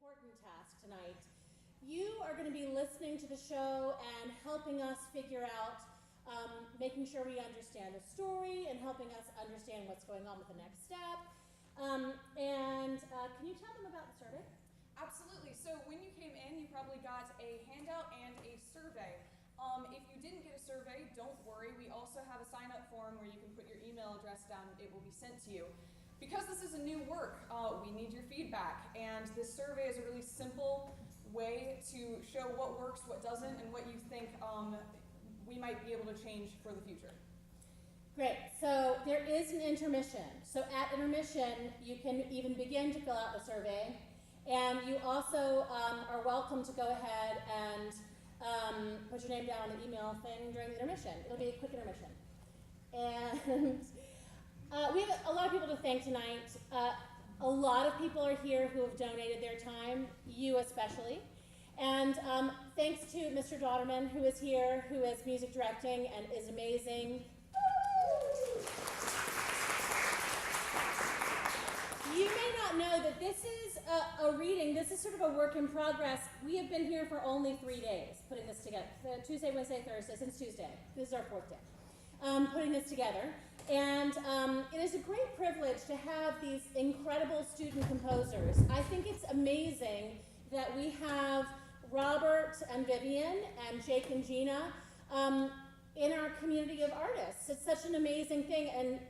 important task tonight. You are going to be listening to the show and helping us figure out, making sure we understand the story and helping us understand what's going on with the next step. Can you tell them about the survey? Absolutely. So when you came in, you probably got a handout and a survey. If you didn't get a survey, don't worry. We also have a sign-up form where you can put your email address down. It will be sent to you. Because this is a new work, we need your feedback. And this survey is a really simple way to show what works, what doesn't, and what you think we might be able to change for the future. Great. So there is an intermission. So at intermission, you can even begin to fill out the survey. And you also are welcome to go ahead and put your name down on the email thing during the intermission. It'll be a quick intermission. And we have a lot of people to thank tonight. A lot of people are here who have donated their time, you especially. And thanks to Mr. Dotterman, who is here, who is music directing and is amazing. You may not know that this is a reading. This is sort of a work in progress. We have been here for only 3 days putting this together. Tuesday, Wednesday, Thursday, since Tuesday. This is our 4th day. Putting this together. And it is a great privilege to have these incredible student composers. I think it's amazing that we have Robert and Vivian and Jake and Gina in our community of artists. It's such an amazing thing and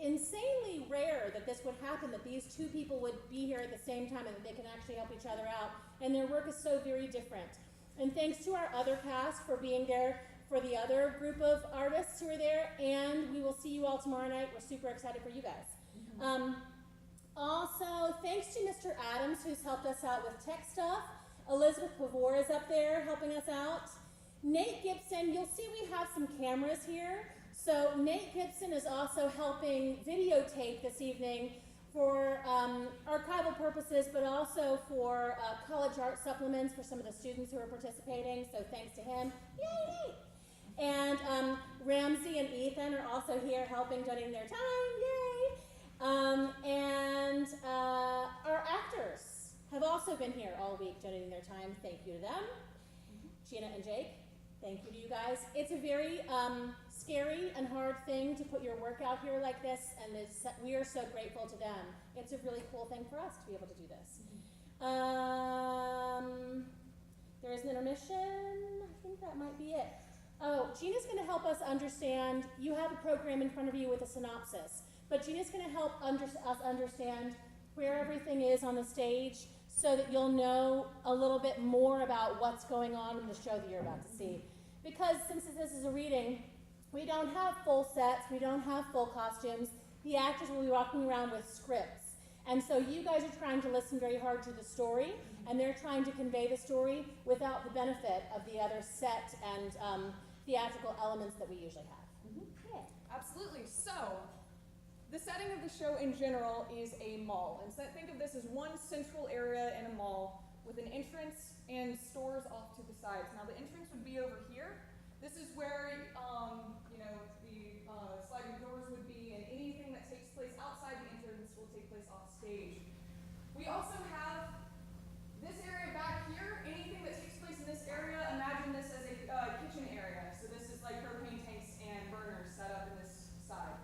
insanely rare that this would happen, that these two people would be here at the same time and that they can actually help each other out. And their work is so very different. And thanks to our other cast for being there for the other group of artists who are there, and we will see you all tomorrow night. We're super excited for you guys. Mm-hmm. Also, thanks to Mr. Adams, who's helped us out with tech stuff. Elizabeth Pavor is up there helping us out. Nate Gibson, you'll see we have some cameras here. So Nate Gibson is also helping videotape this evening for archival purposes, but also for college art supplements for some of the students who are participating. So thanks to him. Yay, Nate! And Ramsey and Ethan are also here helping, donating their time. Yay! Our actors have also been here all week donating their time. Thank you to them. Gina and Jake, thank you to you guys. It's a very scary and hard thing to put your work out here like this, and we are so grateful to them. It's a really cool thing for us to be able to do this. There is an intermission. I think that might be it. Oh, Gina's going to help us understand. You have a program in front of you with a synopsis, but Gina's going to help us understand where everything is on the stage so that you'll know a little bit more about what's going on in the show that you're about to see. Because since this is a reading, we don't have full sets, we don't have full costumes. The actors will be walking around with scripts. And so you guys are trying to listen very hard to the story, and they're trying to convey the story without the benefit of the other set and theatrical elements that we usually have. Mm-hmm. Yeah. Absolutely. So, the setting of the show in general is a mall. And so think of this as one central area in a mall with an entrance and stores off to the sides. Now, the entrance would be over here. This is where, the sliding doors would be, and anything that takes place outside the entrance will take place off stage. We also have this area back here. Anything that takes place in this area, imagine this as a kitchen area. So this is like propane tanks and burners set up in this side.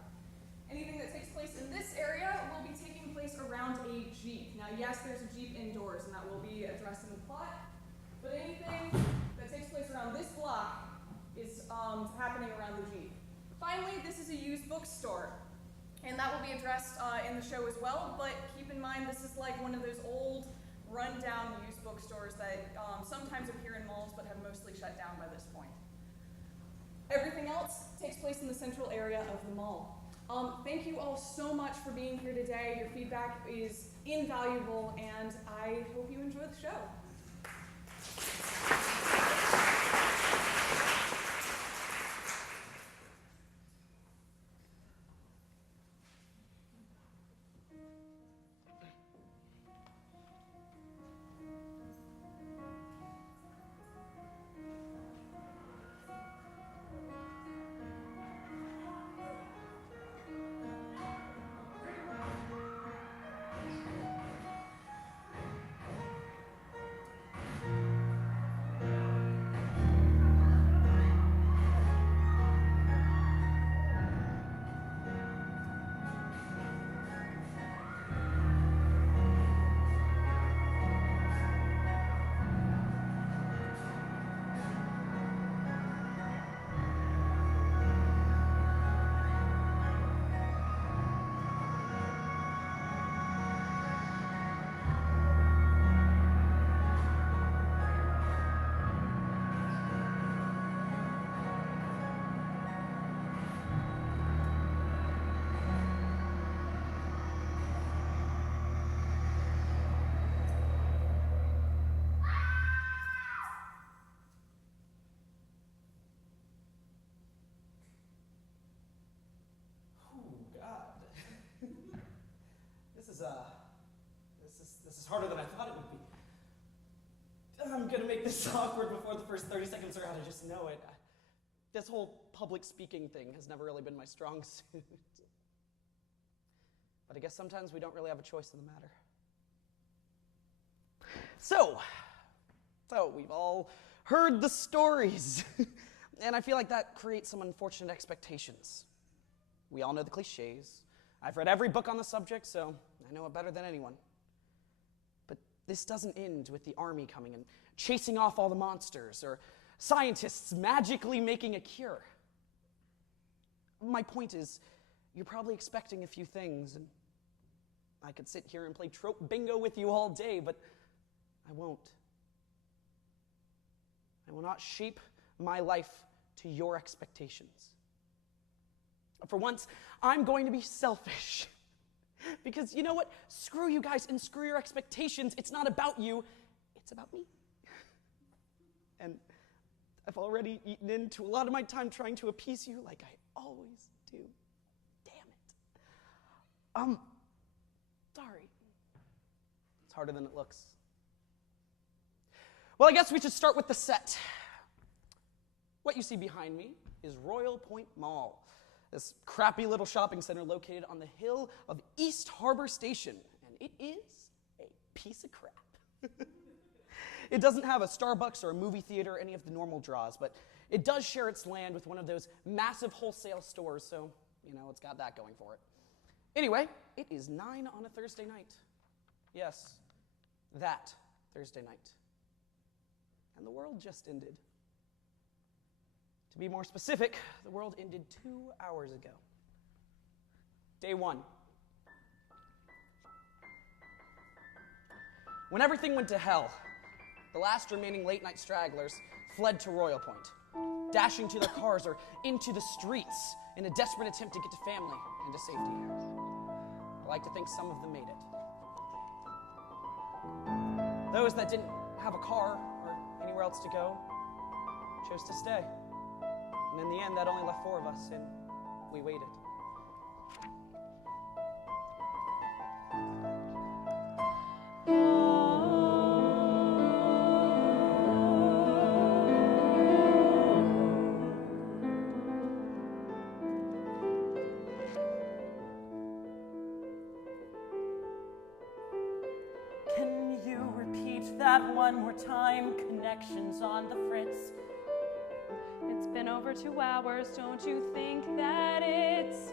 Anything that takes place in this area will be taking place around a Jeep. Now, yes, there's a Jeep indoors, and that will be addressed in the plot, but anything that takes place around this block is happening around the Jeep. Finally, this is a used bookstore, and that will be addressed in the show as well, but keep in mind this is like one of those old, run-down used bookstores that sometimes appear in malls but have mostly shut down by this point. Everything else takes place in the central area of the mall. Thank you all so much for being here today. Your feedback is invaluable, and I hope you enjoy the show. This is harder than I thought it would be. I'm gonna make this awkward before the first 30 seconds are out, I just know it. This whole public speaking thing has never really been my strong suit. But I guess sometimes we don't really have a choice in the matter. So we've all heard the stories. And I feel like that creates some unfortunate expectations. We all know the cliches. I've read every book on the subject, so I know it better than anyone. But this doesn't end with the army coming and chasing off all the monsters, or scientists magically making a cure. My point is, you're probably expecting a few things, and I could sit here and play trope bingo with you all day, but I won't. I will not shape my life to your expectations. For once, I'm going to be selfish. Because you know what? Screw you guys and screw your expectations. It's not about you, it's about me. And I've already eaten into a lot of my time trying to appease you like I always do. Damn it. Sorry. It's harder than it looks. Well, I guess we should start with the set. What you see behind me is Royal Point Mall, this crappy little shopping center located on the hill of East Harbor Station, and it is a piece of crap. It doesn't have a Starbucks or a movie theater or any of the normal draws, but it does share its land with one of those massive wholesale stores, so, it's got that going for it. Anyway, it is 9 on a Thursday night. Yes, that Thursday night. And the world just ended. To be more specific, the world ended 2 hours ago. Day 1. When everything went to hell, the last remaining late-night stragglers fled to Royal Point, dashing to their cars or into the streets in a desperate attempt to get to family and to safety. I like to think some of them made it. Those that didn't have a car or anywhere else to go chose to stay. And in the end, that only left 4 of us, and we waited. Can you repeat that one more time? Connections on the fritz. It's been over 2 hours, don't you think that it's...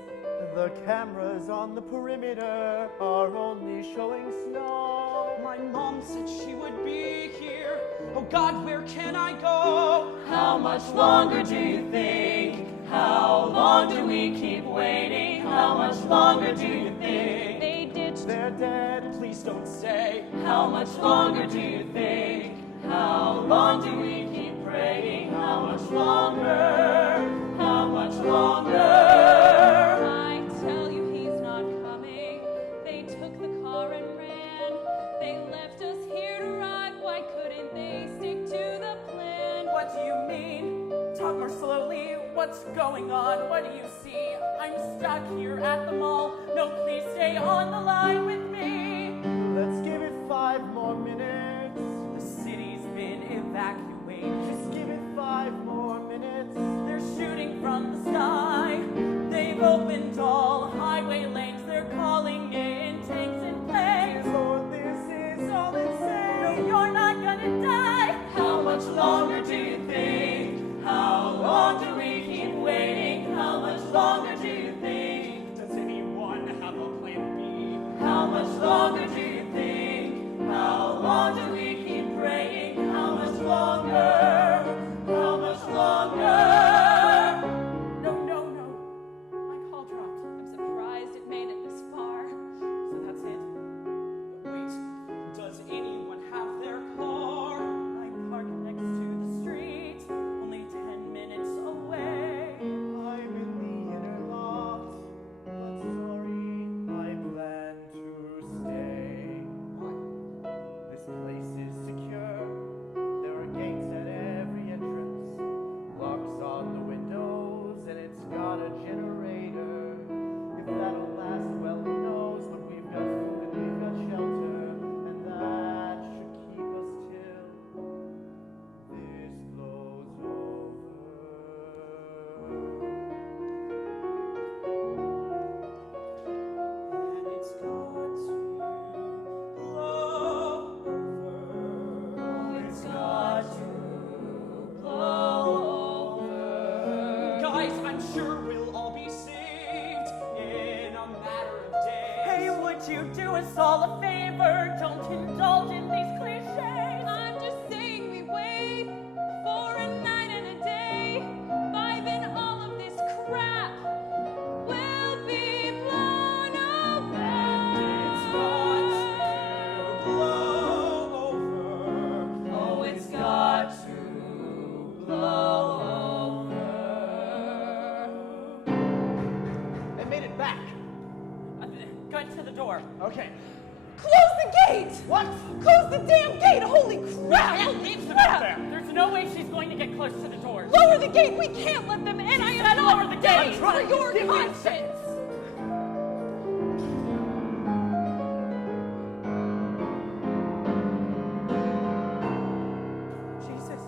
The cameras on the perimeter are only showing snow. My mom said she would be here. Oh God, where can I go? How much longer do you think? How long do we keep waiting? How much longer do you think? They ditched... They're dead. Please don't say. How much longer do you think? How long do we keep praying? How much longer? How much longer? I tell you he's not coming. They took the car and ran. They left us here to rot. Why couldn't they stick to the plan? What do you mean? Talk more slowly. What's going on? What do you see? I'm stuck here at the mall. No, please stay on the line with me. Let's give it 5 more minutes. The city's been evacuated. Just give it 5 more minutes. They're shooting from the sky. They've opened all highway lanes. They're calling in tanks and planes. Lord, this is all insane. No, you're not gonna die. How much longer do you think? How long do we keep waiting? How much longer do you think? Does anyone have a plan B? How you do us all a favor? Don't indulge in these cliches. I'm just saying we wait for a night and a day. By then all of this crap will be blown over. And it's got to blow over. Oh, it's got to blow over. They made it back. Go to the door. Okay. Close the gate! What? Close the damn gate! Holy crap! Leave them out there. There's no way she's going to get close to the door. Lower the gate! We can't let them in! I am Lower the gate! for your Give me a conscience! Jesus.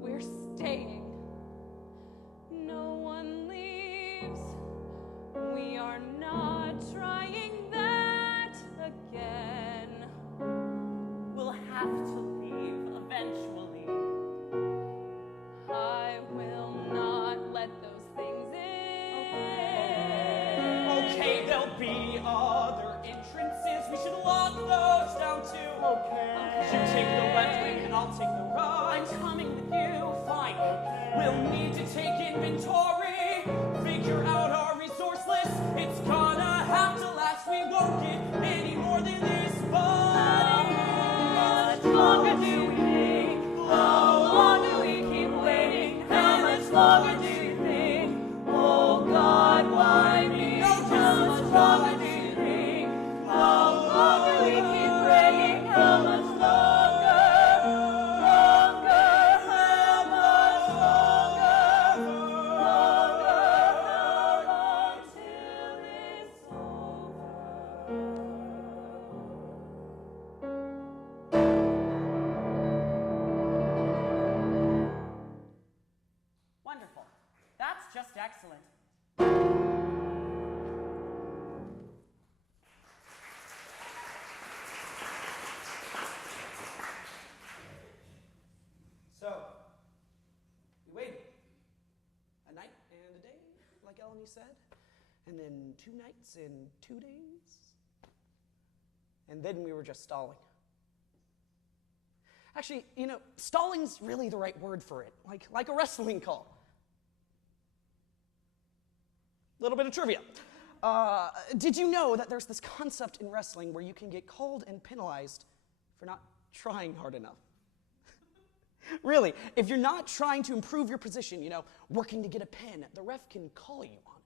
We're staying. No one leaves. We are not trying that again. We'll have to leave eventually. I will not let those things in. Okay, there'll be other entrances. We should lock those down too. Okay. You take the left wing and I'll take the right. I'm coming with you. Fine. We'll need to take inventory. Figure out our resource list. It's gonna have to last. We won't get any more than this. But How much longer do we think? How long do we keep waiting? How much longer do you think? Oh God, why me? How much longer do you think? How long do we keep praying? How much longer? Longer? How much longer? Longer? How long till it's Wonderful. That's just excellent. So, we waited. A night and a day, like Ellanie said. And then 2 nights and 2 days. And then we were just stalling. Actually, stalling's really the right word for it. Like a wrestling call. Little bit of trivia. Did you know that there's this concept in wrestling where you can get called and penalized for not trying hard enough? Really, if you're not trying to improve your position, working to get a pin, the ref can call you on it.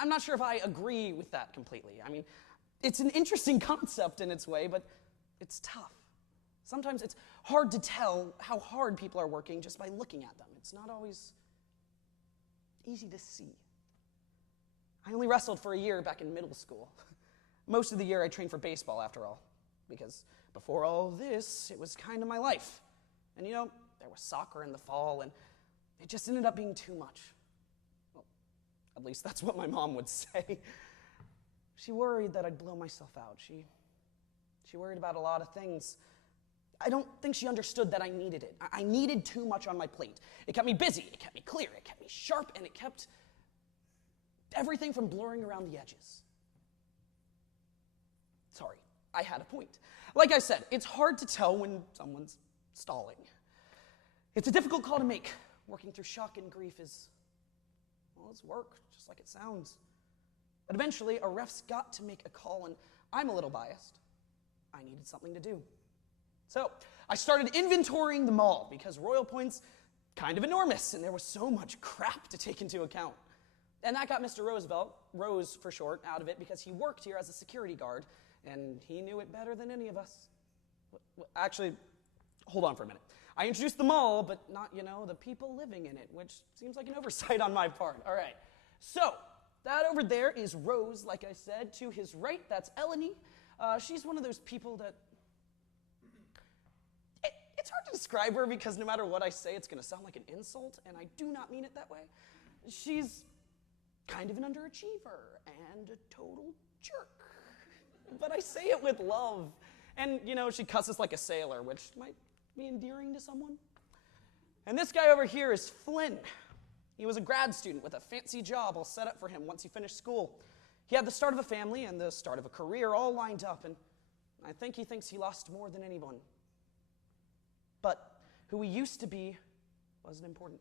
I'm not sure if I agree with that completely. I mean, it's an interesting concept in its way, but it's tough. Sometimes it's hard to tell how hard people are working just by looking at them. It's not always easy to see. I only wrestled for a year back in middle school. Most of the year I trained for baseball, after all, because before all this, it was kind of my life. And there was soccer in the fall, and it just ended up being too much. Well, at least that's what my mom would say. She worried that I'd blow myself out. She worried about a lot of things. I don't think she understood that I needed it. I needed too much on my plate. It kept me busy, it kept me clear, it kept me sharp, and it kept everything from blurring around the edges. Sorry, I had a point. Like I said, it's hard to tell when someone's stalling. It's a difficult call to make. Working through shock and grief is, it's work, just like it sounds. But eventually, a ref's got to make a call, and I'm a little biased. I needed something to do. So I started inventorying the mall because Royal Point's kind of enormous, and there was so much crap to take into account. And that got Mr. Roosevelt, Rose for short, out of it because he worked here as a security guard, and he knew it better than any of us. Actually, hold on for a minute. I introduced the mall, but not, the people living in it, which seems like an oversight on my part. All right. So, that over there is Rose, like I said. To his right, that's Ellanie. She's one of those people that... It's hard to describe her because no matter what I say, it's going to sound like an insult, and I do not mean it that way. She's kind of an underachiever and a total jerk. But I say it with love. And, she cusses like a sailor, which might be endearing to someone. And this guy over here is Flynn. He was a grad student with a fancy job all set up for him once he finished school. He had the start of a family and the start of a career all lined up, and I think he thinks he lost more than anyone. But who he used to be wasn't important.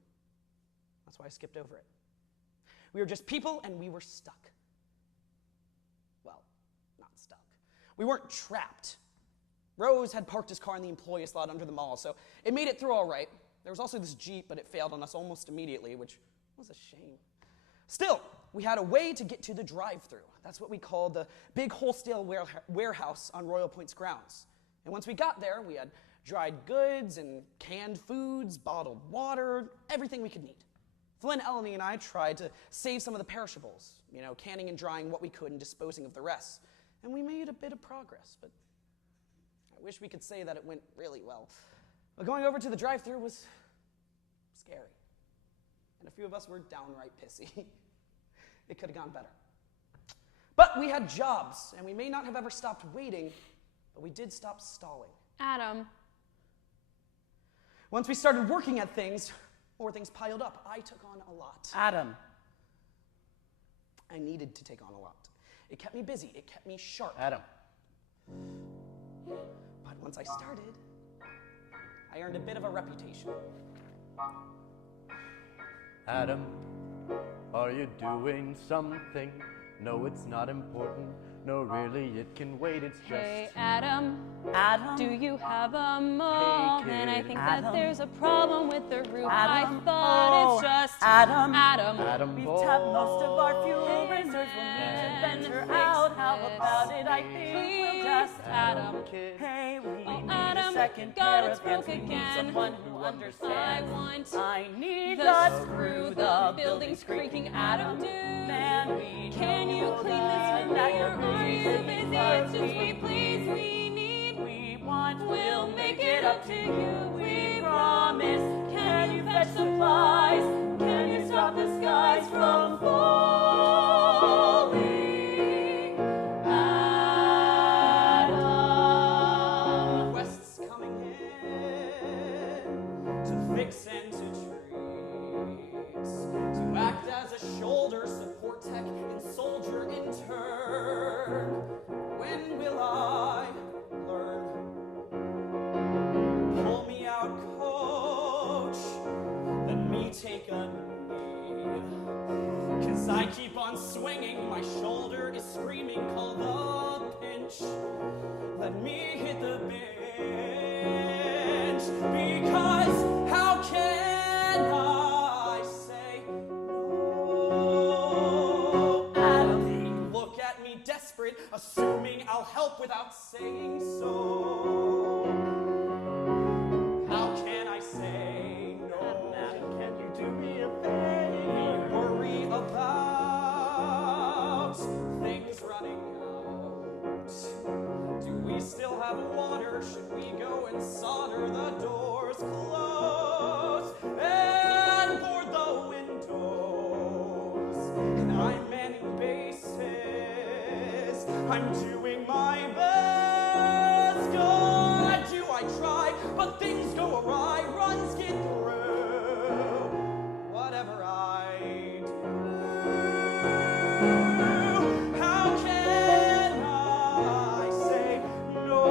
That's why I skipped over it. We were just people, and we were stuck. Well, not stuck. We weren't trapped. Rose had parked his car in the employee lot under the mall, so it made it through all right. There was also this Jeep, but it failed on us almost immediately, which was a shame. Still, we had a way to get to the drive-thru. That's what we called the big wholesale warehouse on Royal Point's grounds. And once we got there, we had dried goods and canned foods, bottled water, everything we could need. Flynn, Ellanie, and I tried to save some of the perishables, canning and drying what we could and disposing of the rest. And we made a bit of progress, but I wish we could say that it went really well. But going over to the drive-thru was scary. And a few of us were downright pissy. It could have gone better. But we had jobs, and we may not have ever stopped waiting, but we did stop stalling. Adam. Once we started working at things, more things piled up. I took on a lot. Adam. I needed to take on a lot. It kept me busy. It kept me sharp. Adam. But once I started, I earned a bit of a reputation. Adam, are you doing something? No, it's not important. No, really, it can wait. It's just... Hey, Adam. Adam. Do you have a moment? kid. I think Adam. that there's a problem with the roof. Adam. I thought Oh, it's just Adam. Adam. Adam We've boy. tapped most of our fuel reserves. We'll need to venture Fix out. How this. about it? I think Please, we'll just... Adam. Kid. Hey, we Oh, need Adam, a second God, pair it's of hands. broke We need again. someone who understands. I want I need the the screw, the building's creaking. Adam, dude, Man, we can you know clean that this for me, or you're are you busy, busy? but It's just we please, we need. we want, We'll make it up to you, we promise. promise. Can you fetch supplies? Can you stop the skies from falling? Adam. Requests coming in to fix and to treat, to act as a shoulder support tech and soldier intern. When will I learn? Pull me out, coach. Let me take a knee. 'Cause I keep on swinging. My shoulder is screaming. Call the pinch. Let me hit the bench. Because how can I say no? They look at me desperate, assuming I'll help without saying so. How can I say no? Adam, can you do me a favor? We worry about things running out. Do we still have water? Should we go and solder the doors closed and board the windows? And I'm manning bases. I'm doing my best. God, do I try? But things go awry. Runs get through. Whatever I do, how can I say no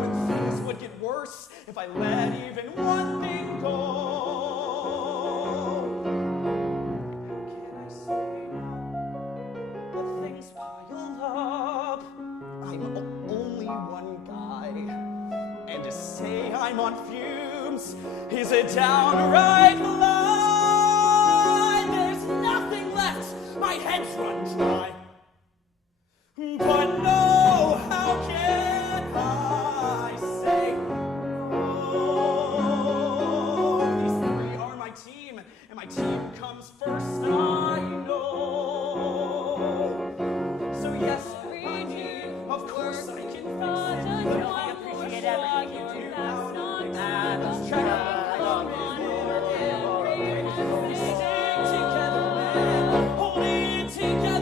when things would get worse if I let even one thing go? How can I say no? The things pile up. I'm only one guy, and to say I'm on fumes is a downright lie. There's nothing left. My head's run dry. But no, how can I say no? These three are my team, and my team comes first, I know. So yes, of course I can fix it. But I appreciate everything you do now. Adam's trying to holding together.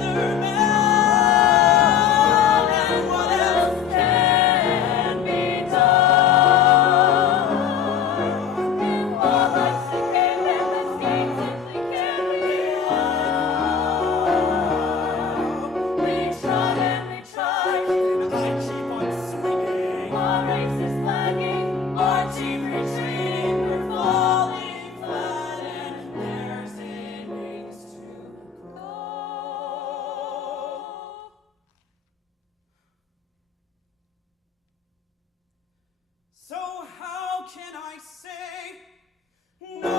I say no.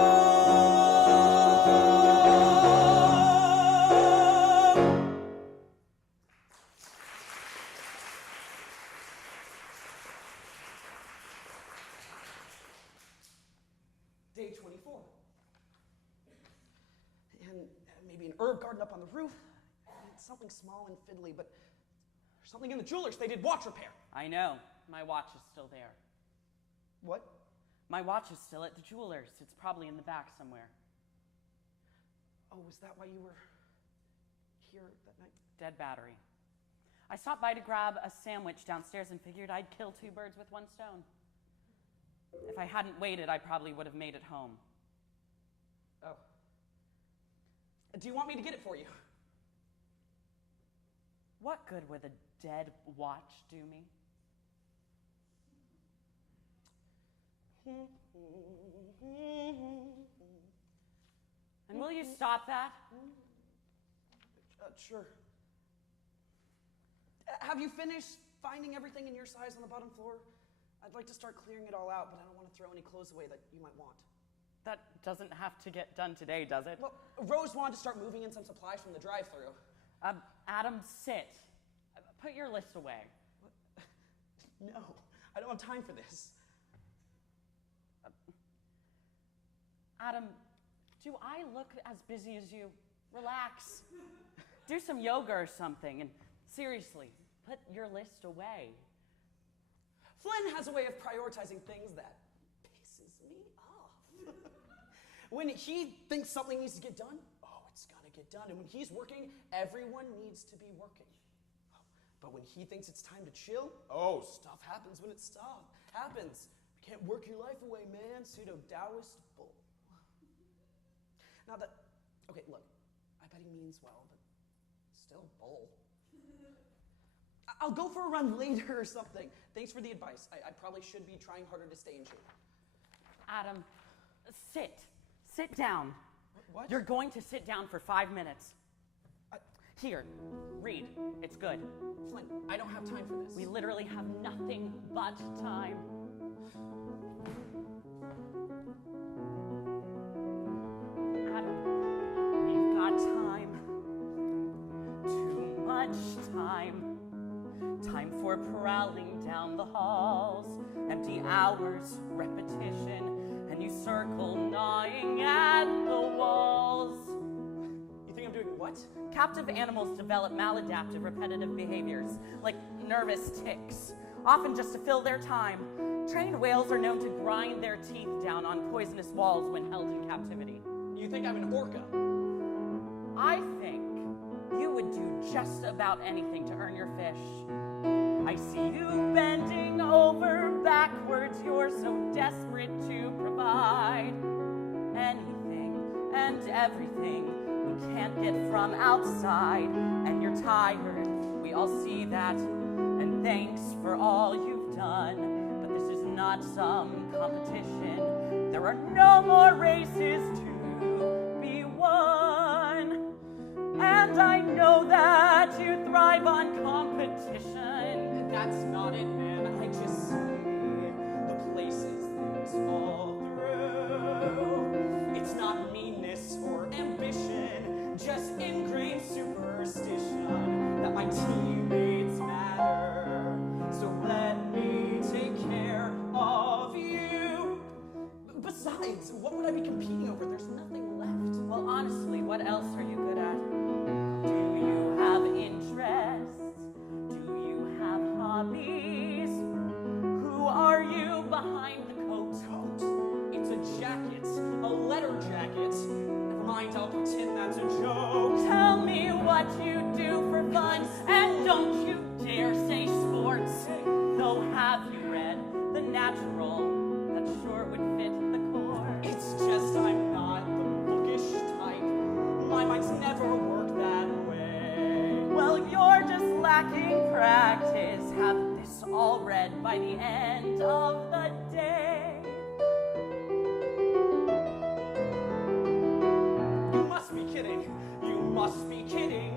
Day 24. And maybe an herb garden up on the roof. And something small and fiddly, but there's something in the jewelers. They did watch repair. I know. My watch is still there. What? My watch is still at the jeweler's. It's probably in the back somewhere. Oh, is that why you were here that night? Dead battery. I stopped by to grab a sandwich downstairs and figured I'd kill two birds with one stone. If I hadn't waited, I probably would have made it home. Oh. Do you want me to get it for you? What good would a dead watch do me? And will you stop that? Sure. Have you finished finding everything in your size on the bottom floor? I'd like to start clearing it all out, but I don't want to throw any clothes away that you might want. That doesn't have to get done today, does it? Well, Rose wanted to start moving in some supplies from the drive-thru. Adam, sit. Put your list away. No, I don't have time for this. Adam, do I look as busy as you? Relax. Do some yoga or something, and seriously, put your list away. Flynn has a way of prioritizing things that pisses me off. When he thinks something needs to get done, oh, it's gonna get done. And when he's working, everyone needs to be working. But when he thinks it's time to chill, oh, stuff happens when it happens. You can't work your life away, man. Pseudo-Taoist bull. Now that, okay, look, I bet he means well, but still bull. I'll go for a run later or something. Thanks for the advice. I probably should be trying harder to stay in shape. Adam, sit. Sit down. What? You're going to sit down for 5 minutes. Here, read. It's good. Flynn, I don't have time for this. We literally have nothing but time. Adam, we've got time. Too much time. Time for prowling down the halls. Empty hours, repetition, and you circle gnawing at the walls. You think I'm doing what? Captive animals develop maladaptive repetitive behaviors, like nervous tics, often just to fill their time. Trained whales are known to grind their teeth down on poisonous walls when held in captivity. You think I'm an orca? I think you would do just about anything to earn your fish. I see you bending over backwards, you're so desperate to provide anything and everything we can't get from outside, and you're tired, we all see that, and thanks for all you've done, but this is not some competition, there are no more races to be won, and I know that you thrive on competition. That's not it, man. I just see the places things fall through. It's not meanness or ambition, just ingrained superstition that my teammates matter. So let me take care of you. Besides, what would I be competing over? There's nothing left. Well, honestly, what else are you good at? Do you have interests? Do you have hobbies? Who are you behind the coat? Coat? It's a jacket, a letter jacket. Never mind, I'll pretend that's a joke. Tell me what you do for fun, and don't you dare say sports. Though have you read The Natural? That sure would fit the core. It's just I'm not the bookish type. My mind's never worked that way. Well, you're just lacking practice. Have this all read by the end of the day. You must be kidding. You must be kidding.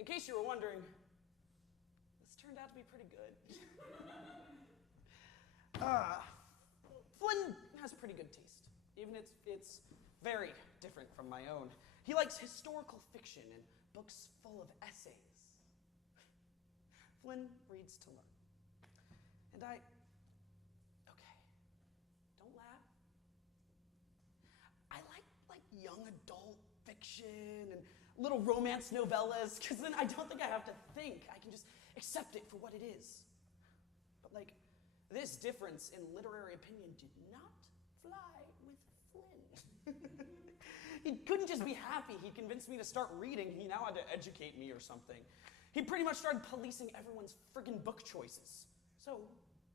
In case you were wondering, this turned out to be pretty good. Flynn has pretty good taste. Even it's very different from my own. He likes historical fiction and books full of essays. Flynn reads to learn. And okay, don't laugh. I like young adult fiction and little romance novellas, because then I don't think I have to think. I can just accept it for what it is. But like, this difference in literary opinion did not fly with Flynn. He couldn't just be happy. He convinced me to start reading. He now had to educate me or something. He pretty much started policing everyone's friggin' book choices. So,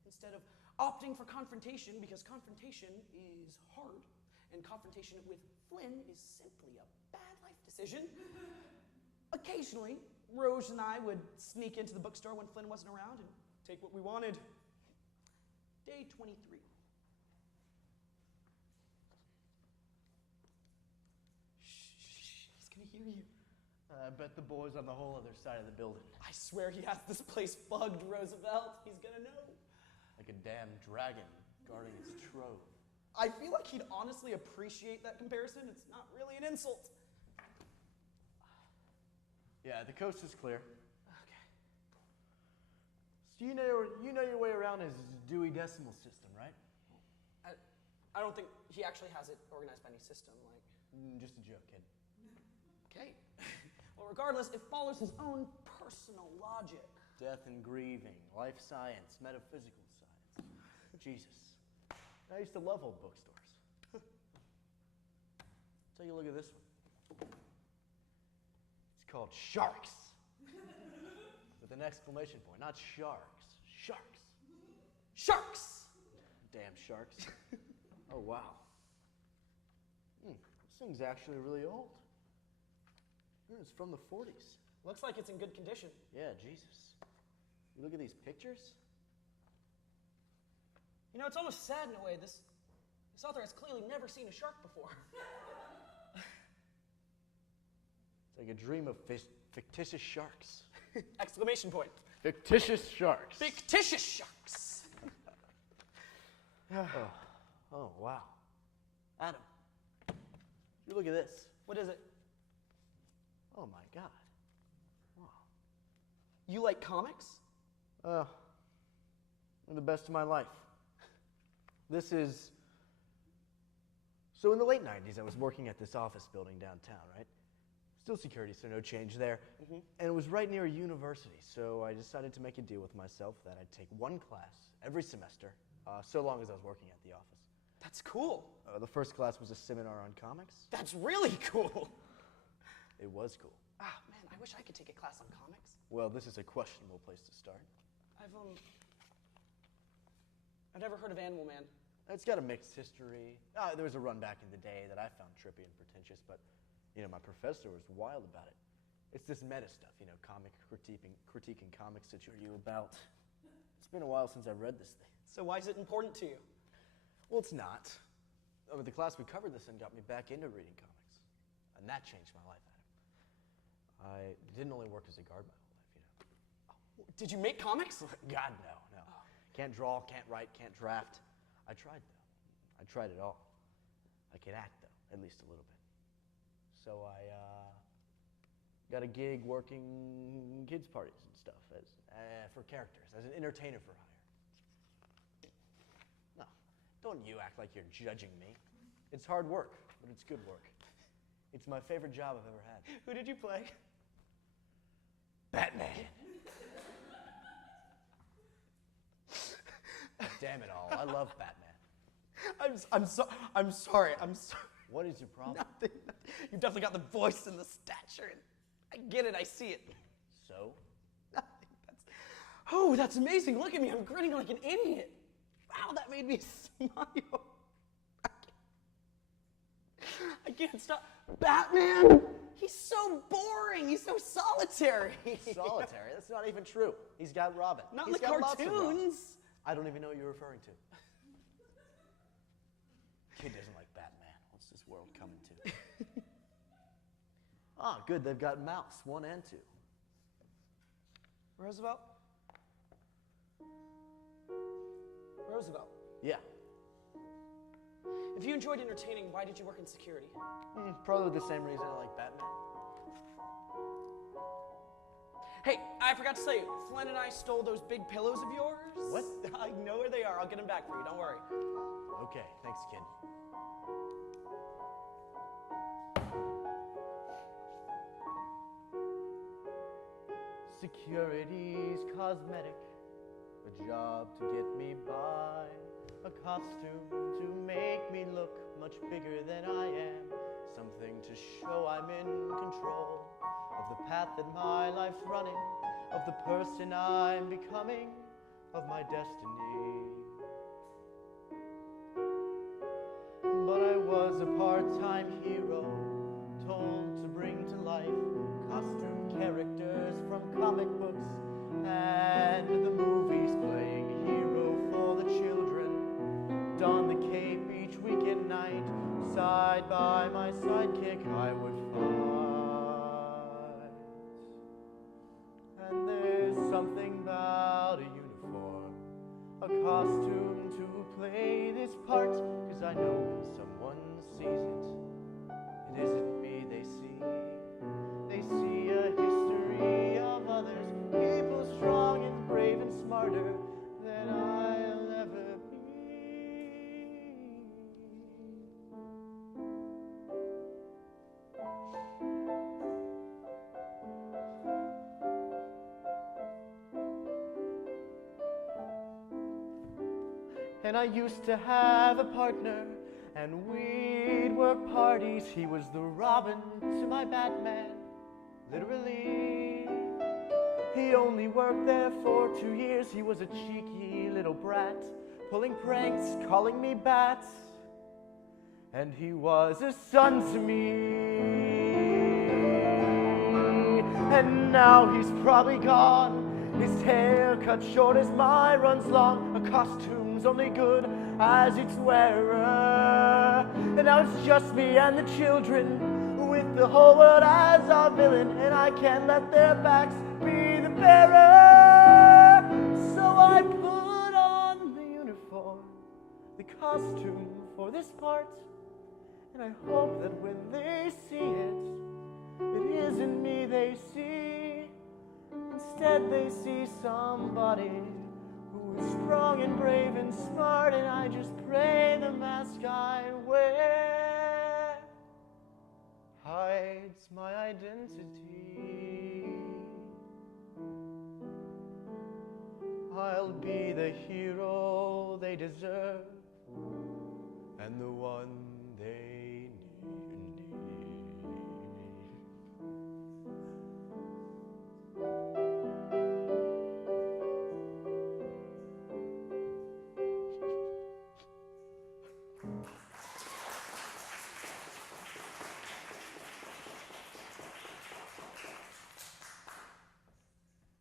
instead of opting for confrontation, because confrontation is hard, and confrontation with Flynn is simply a bad life decision, occasionally, Rose and I would sneak into the bookstore when Flynn wasn't around and take what we wanted. Day 23. Shh, he's gonna hear you. I bet the boy's on the whole other side of the building. I swear he has this place bugged, Roosevelt. He's gonna know. Like a damn dragon guarding its trove. I feel like he'd honestly appreciate that comparison. It's not really an insult. Yeah, the coast is clear. Okay. So you know your way around his Dewey Decimal System, right? I don't think he actually has it organized by any system, like... Just a joke, kid. Okay. Well, regardless, it follows his own personal logic. Death and grieving, life science, metaphysical science. Jesus. I used to love old bookstores. Take a look at this one. It's called Sharks. With an exclamation point, not sharks. Sharks. Sharks! Damn sharks. Oh, wow. This thing's actually really old. It's from the 40s. Looks like it's in good condition. Yeah, Jesus. You look at these pictures? You know, it's almost sad in a way. This author has clearly never seen a shark before. It's like a dream of fictitious sharks. Exclamation point. Fictitious sharks. Fictitious sharks! Oh, wow. Adam, you look at this. What is it? Oh, my God. Wow. You like comics? The best of my life. This is... So in the late 90s, I was working at this office building downtown, right? Still security, so no change there. Mm-hmm. And it was right near a university, so I decided to make a deal with myself that I'd take one class every semester, so long as I was working at the office. That's cool. The first class was a seminar on comics. That's really cool. It was cool. Ah, man, I wish I could take a class on comics. Well, this is a questionable place to start. I've never heard of Animal Man. It's got a mixed history. There was a run back in the day that I found trippy and pretentious, but, my professor was wild about it. It's this meta stuff, comic critiquing comics that you're about. It's been a while since I've read this thing. So why is it important to you? Well, it's not. The class we covered this in got me back into reading comics, and that changed my life, Adam. I didn't only work as a guard my whole life, Did you make comics? God, no. Can't draw, can't write, can't draft. I tried, though. I tried it all. I could act, though, at least a little bit. So I got a gig working kids' parties and stuff for characters, as an entertainer for hire. No, don't you act like you're judging me. It's hard work, but it's good work. It's my favorite job I've ever had. Who did you play? Batman. Damn it all, I love Batman. I'm sorry. What is your problem? Nothing. You've definitely got the voice and the stature. And I get it. I see it. So? Nothing. That's amazing. Look at me. I'm grinning like an idiot. Wow, that made me smile. I can't stop. Batman? He's so boring. He's so solitary. Solitary? That's not even true. He's got Robin. Not in He's the got lots of Robins. cartoons. I don't even know what you're referring to. Kid doesn't like Batman. What's this world coming to? Good. They've got Mouse 1 and 2. Roosevelt? Roosevelt, Yeah. if you enjoyed entertaining, why did you work in security? Probably the same reason I like Batman. Hey, I forgot to say, Flynn and I stole those big pillows of yours. What? I know where they are. I'll get them back for you. Don't worry. Okay, thanks, kid. Security's cosmetic, a job to get me by, a costume to make me look much bigger than I am, something to show I'm in control of the path that my life's running, of the person I'm becoming, of my destiny. But I was a part-time hero, told to bring to life costume characters from comic books and the movies, playing hero for the children. Don the cape each weekend night, side by my sidekick I would fight. And there's something about a uniform, a costume to play this part, 'cause I know when someone sees it, it isn't me they see. They see a history of others, people strong and brave and smarter than I'll ever be. And I used to have a partner, and we'd work parties. He was the Robin to my Batman, literally. He only worked there for 2 years. He was a cheeky little brat, pulling pranks, calling me Bats. And he was a son to me. And now he's probably gone. His hair cut short as mine runs long. A costume's only good as its wearer. And now it's just me and the children, with the whole world as our villain. And I can't let their backs be the bearer. So I put on the uniform, the costume for this part. And I hope that when they see it, it isn't me they see. Instead they see somebody who is strong and brave and smart. And I just pray the mask I wear hides my identity. I'll be the hero they deserve and the one they need.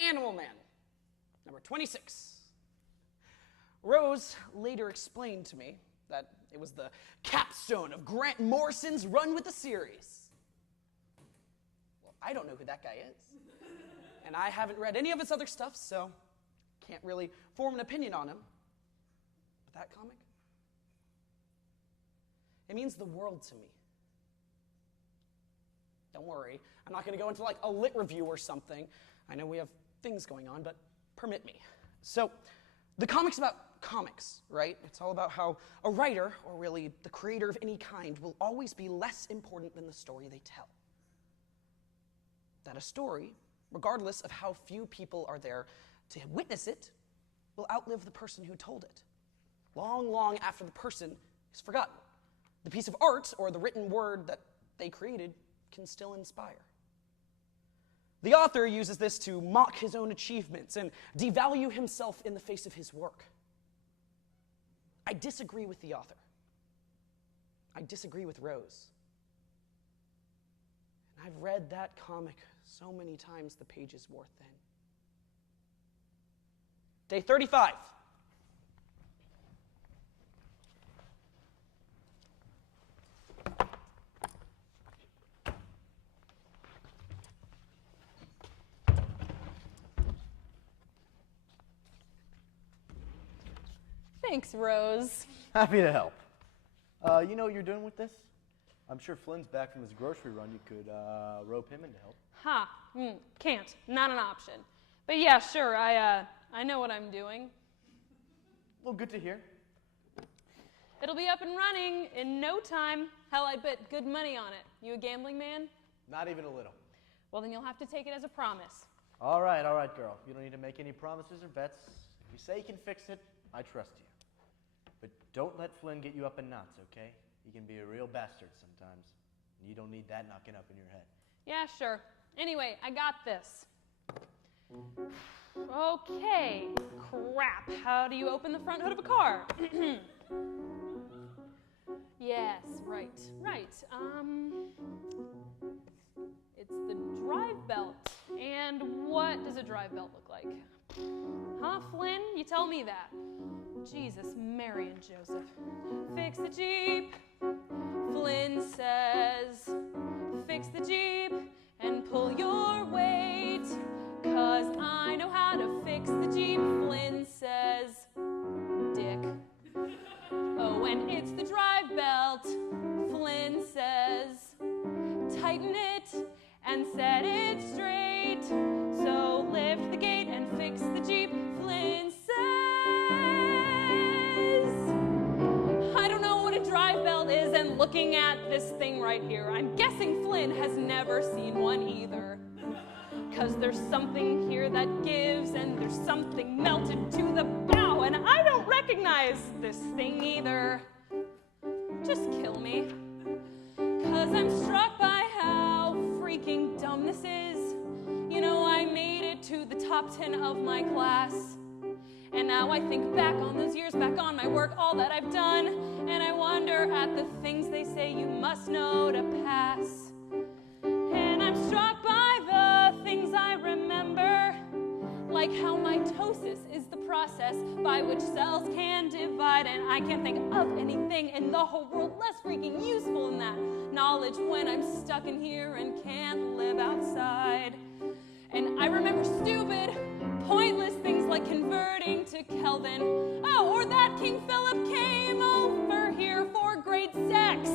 Animal Man, number 26. Rose later explained to me that it was the capstone of Grant Morrison's run with the series. Well, I don't know who that guy is. And I haven't read any of his other stuff, so can't really form an opinion on him. But that comic, it means the world to me. Don't worry, I'm not going to go into like a lit review or something. I know we have things going on, but permit me. So, the comic's about comics, right? It's all about how a writer, or really the creator of any kind, will always be less important than the story they tell. That a story, regardless of how few people are there to witness it, will outlive the person who told it. Long, long after the person is forgotten. The piece of art, or the written word that they created, can still inspire. The author uses this to mock his own achievements and devalue himself in the face of his work. I disagree with the author. I disagree with Rose. And I've read that comic so many times the pages wore thin. Day 35. Thanks, Rose. Happy to help. You know what you're doing with this? I'm sure Flynn's back from his grocery run. You could rope him in to help. Ha, can't. Not an option. But yeah, sure, I know what I'm doing. Well, good to hear. It'll be up and running in no time. Hell, I bet good money on it. You a gambling man? Not even a little. Well, then you'll have to take it as a promise. All right, girl. You don't need to make any promises or bets. If you say you can fix it, I trust you. But don't let Flynn get you up in knots, okay? He can be a real bastard sometimes. And you don't need that knocking up in your head. Yeah, sure. Anyway, I got this. Okay, crap. How do you open the front hood of a car? Yes, right. It's the drive belt. And what does a drive belt look like? Huh, Flynn? You tell me that. Jesus, Mary and Joseph. Fix the Jeep, Flynn says. Fix the Jeep and pull your weight. 'Cause I know how to fix the Jeep, Flynn says. Dick. Oh, and it's the drive belt, Flynn says. Tighten it and set it straight. So lift the gate and fix the Jeep, Flynn says. I don't know what a drive belt is, and looking at this thing right here, I'm guessing Flynn has never seen one either. 'Cause there's something here that gives, and there's something melted to the bow, and I don't recognize this thing either. Just kill me. 'Cause I'm struck by how freaking dumb this is. You know, I made it to the top 10 of my class. And now I think back on those years, back on my work, all that I've done, and I wonder at the things they say you must know to pass. And I'm struck by the things I remember, like how mitosis is the process by which cells can divide, and I can't think of anything in the whole world less freaking useful than that knowledge when I'm stuck in here and can't live outside. And I remember stupid, pointless things like converting to Kelvin. Oh, or that King Philip came over here for great sex.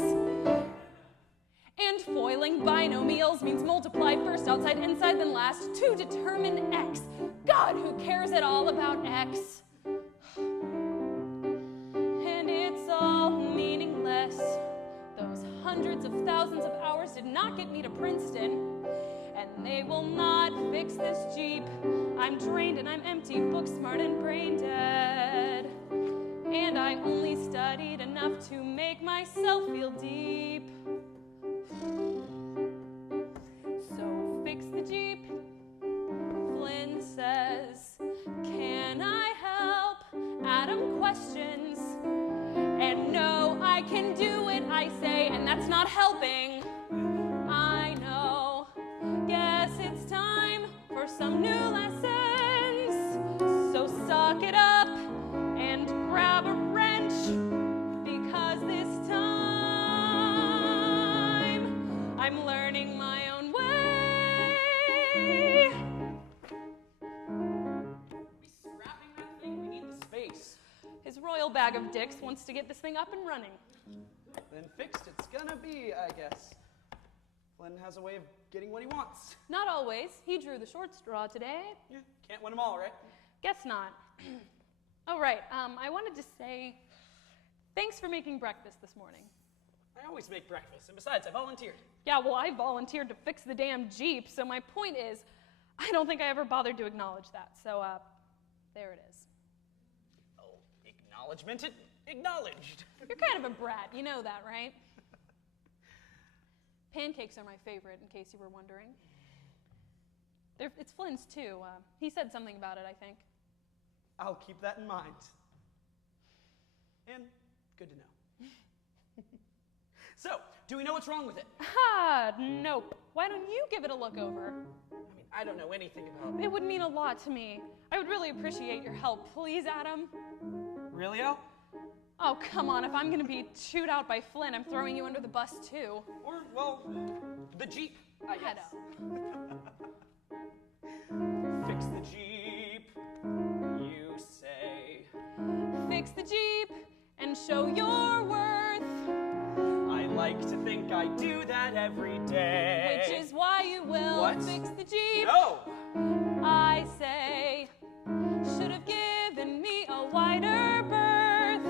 And foiling binomials means multiply first outside, inside, then last to determine x. God, who cares at all about x? And it's all meaningless. Those hundreds of thousands of hours did not get me to Princeton. And they will not fix this Jeep. I'm drained and I'm empty, book smart and brain dead. And I only studied enough to make myself feel deep. So fix the Jeep, Flynn says. Can I help? Adam questions. And no, I can do it, I say, and that's not helping. I know. Guess it's time for some new lessons. So suck it up and grab a wrench, because this time I'm learning my own way. We scrapping that thing? We need the space. His royal bag of dicks wants to get this thing up and running. Then fixed it's gonna be, I guess. Flynn has a way of getting what he wants. Not always. He drew the short straw today. Yeah, can't win them all, right? Guess not. Oh, right. I wanted to say thanks for making breakfast this morning. I always make breakfast, and besides, I volunteered. Yeah, well, I volunteered to fix the damn Jeep, so my point is, I don't think I ever bothered to acknowledge that. So, there it is. Oh, acknowledgement acknowledged. You're kind of a brat, you know that, right? Pancakes are my favorite, in case you were wondering. It's Flynn's, too. He said something about it, I think. I'll keep that in mind. And good to know. So, do we know what's wrong with it? Nope. Why don't you give it a look over? I mean, I don't know anything about It would mean a lot to me. I would really appreciate your help. Please, Adam? Really, Al? Oh, come on. If I'm going to be chewed out by Flynn, I'm throwing you under the bus, too. Or, well, the Jeep, I guess. Head up. Fix the Jeep, you say. Fix the Jeep. think I do that every day. Which is why you will What? fix the Jeep. No! I say, should have given me a wider berth.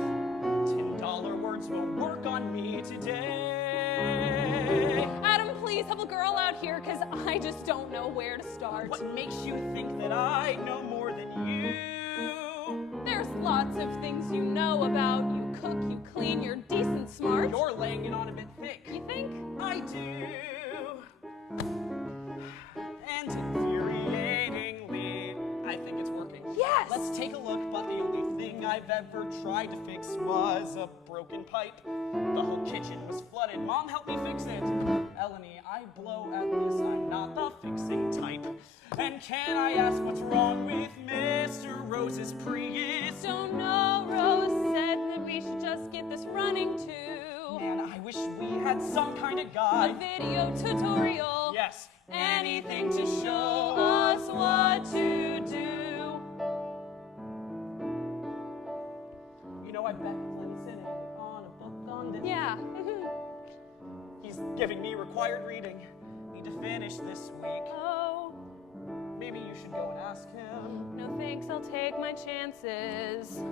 $10 words won't work on me today. Adam, please help a girl out here, because I just don't know where to start. What makes you think that I know more than you? There's lots of things you know about. You cook, you clean, you're decent smart. You're laying it on a bit thick. You think? I do. And infuriatingly, I think it's working. Yes! Let's take a look, but the only thing I've ever tried to fix was a broken pipe. The whole kitchen was flooded. Mom, help me fix it. Ellanie, I blow at this. I'm not the fixing type. And can I ask what's wrong with Mr. Rose's Prius? Don't know, Rose said that we should just get this running too. Man, I wish we had some kind of A guide. video tutorial. Yes. Anything to show us what to do. You know, I bet Flynn's sitting on a book on this. Yeah. He's giving me required reading. Need to finish this week. Oh, Maybe you should go and ask him. no thanks, I'll take my chances.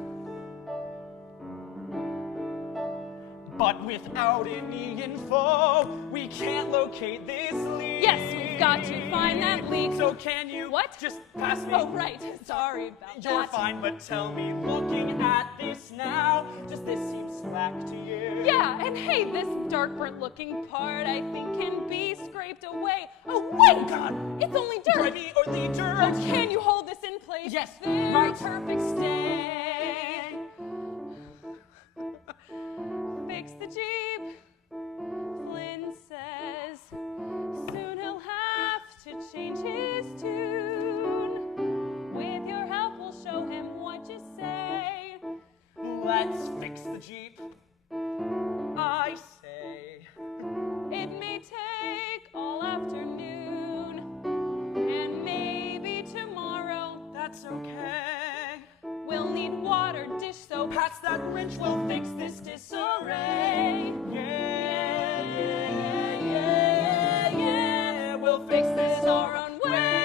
But without any info, we can't locate this leak. Yes, we've got to find that leak. So can you What? just pass me? Oh, right. Sorry about You're that. fine, but tell me, looking at this now, does this seem slack to you? Yeah, and hey, this dark burnt looking part I think can be scraped away. Oh, wait! God. It's only dirt! Drive me or the dirt. Oh, can you hold this in place? Yes, There, right. perfect stay. Fix the Jeep, Flynn says. Soon he'll have to change his tune. With your help, we'll show him what you say. Let's fix the Jeep. I say. It may take all afternoon, and maybe tomorrow. That's okay. We'll need water, dish soap. Pass that wrench, we'll fix this disarray. Yeah. We'll fix this our own way.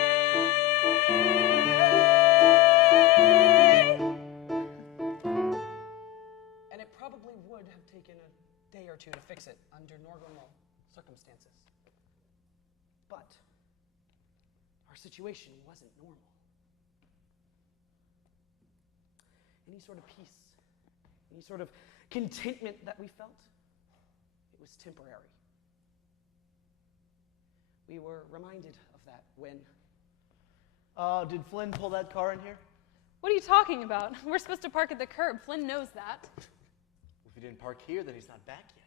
And it probably would have taken a day or two to fix it under normal circumstances. But our situation wasn't normal. Any sort of peace, any sort of contentment that we felt, it was temporary. We were reminded of that when... Did Flynn pull that car in here? What are you talking about? We're supposed to park at the curb. Flynn knows that. If he didn't park here, then he's not back yet.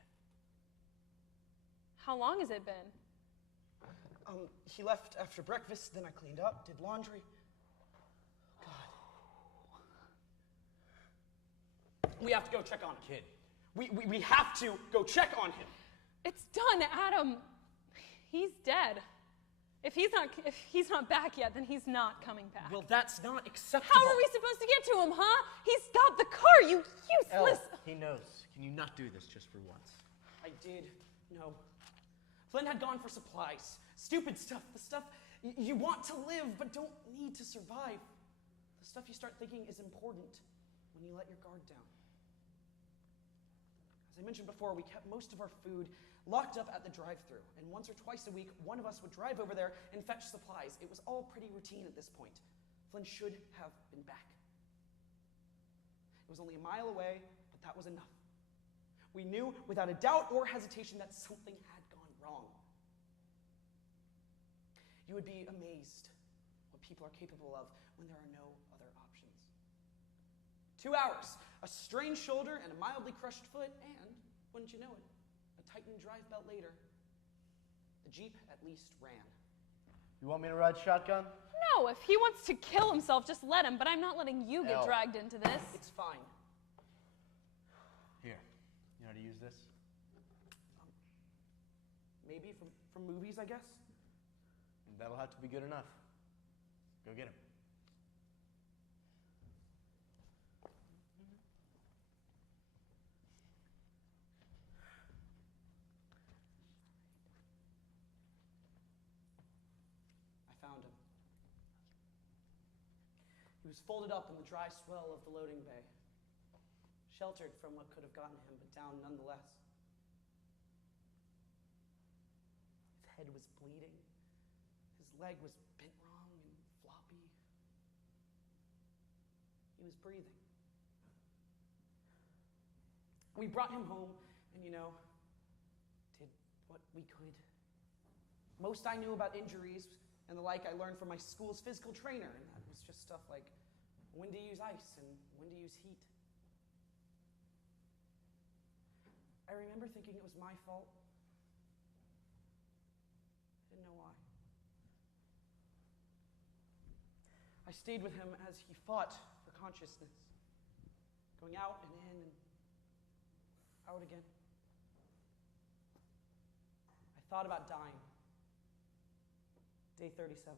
How long has it been? He left after breakfast, then I cleaned up, did laundry. We have to go check on him. Kid. We have to go check on him. It's done, Adam. He's dead. If he's not back yet, then he's not coming back. Well, that's not acceptable. How are we supposed to get to him, huh? He's got the car, you useless. He knows. Can you not do this just for once? I did know. Flynn had gone for supplies. Stupid stuff. The stuff you want to live but don't need to survive. The stuff you start thinking is important when you let your guard down. As I mentioned before, we kept most of our food locked up at the drive-thru, and once or twice a week, one of us would drive over there and fetch supplies. It was all pretty routine at this point. Flynn should have been back. It was only a mile away, but that was enough. We knew without a doubt or hesitation that something had gone wrong. You would be amazed what people are capable of when there are no other options. 2 hours, a strained shoulder and a mildly crushed foot, and, wouldn't you know it, a tightened drive belt later, the Jeep at least ran. You want me to ride shotgun? No, if he wants to kill himself, just let him, but I'm not letting you get Elle. dragged into this. It's fine. Here. You know how to use this? Maybe from movies, I guess. That'll have to be good enough. Go get him. He was folded up in the dry swell of the loading bay, sheltered from what could have gotten him, but down nonetheless. His head was bleeding. His leg was bent wrong and floppy. He was breathing. We brought him home and, did what we could. Most I knew about injuries and the like I learned from my school's physical trainer, and that was just stuff like when to use ice and when to use heat. I remember thinking it was my fault. I didn't know why. I stayed with him as he fought for consciousness, going out and in and out again. I thought about dying. Day 37.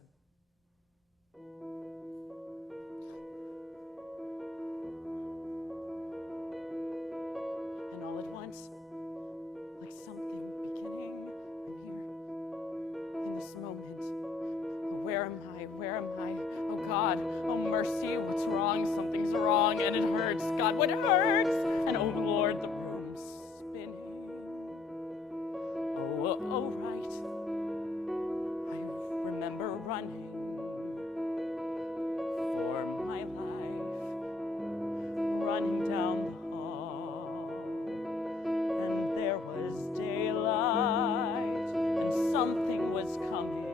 And all at once, like something beginning, I'm here in this moment. Oh, where am I? Where am I? Oh God, oh mercy, what's wrong? Something's wrong and it hurts. God, what hurts? And oh Lord, the room's spinning. Oh, right. I remember running for my life, running down the hall, and there was daylight, and something was coming.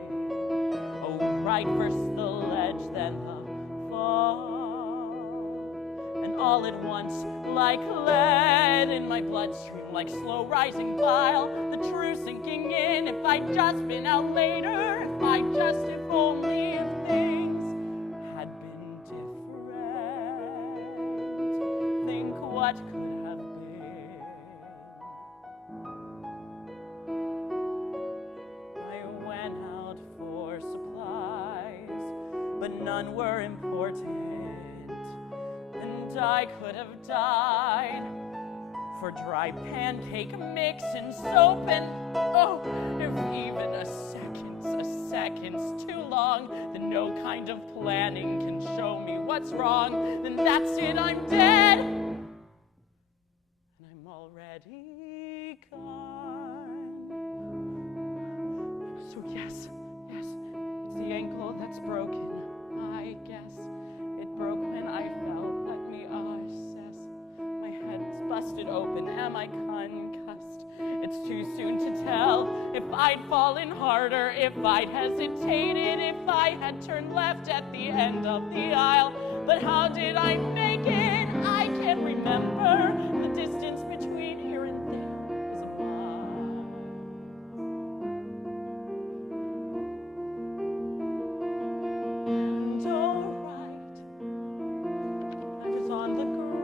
Oh, right, first the ledge, then the fall, and all at once, like lead in my bloodstream, like slow rising bile, the truth sinking in. If I'd just been out later, if only if things had been different, think what could have been. I went out for supplies, but none were important, and I could have died for dry pancake mix and soap, and oh, if even a second's too long, then no kind of planning can show me what's wrong. Then that's it, I'm dead, and I'm already gone. So yes, it's the ankle that's broken. I guess it broke when I fell. Let me assess. My head's busted open. Am I concussed? It's too soon to tell. If I'd fallen harder, if I'd hesitated, if I had turned left at the end of the aisle. But how did I make it? I can't remember. The distance between here and there is a mile. And alright, I was on the ground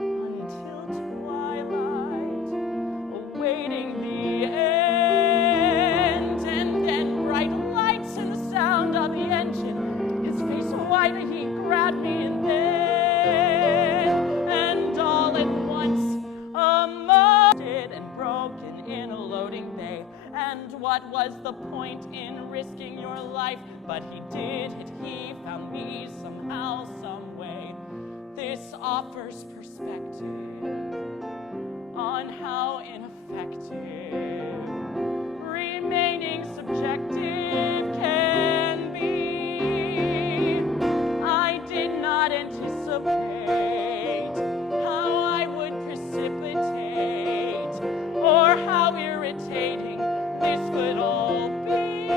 until twilight, awaiting the end, and then bright lights and the sound of the engine. His face white, he grabbed me, and then, and all at once, a molded and broken in a loading bay. And what was the point in risking your life? But he did it, he found me somehow, some way. This offers perspective on how ineffective remaining subjective can be. I did not anticipate how I would precipitate, or how irritating this would all be.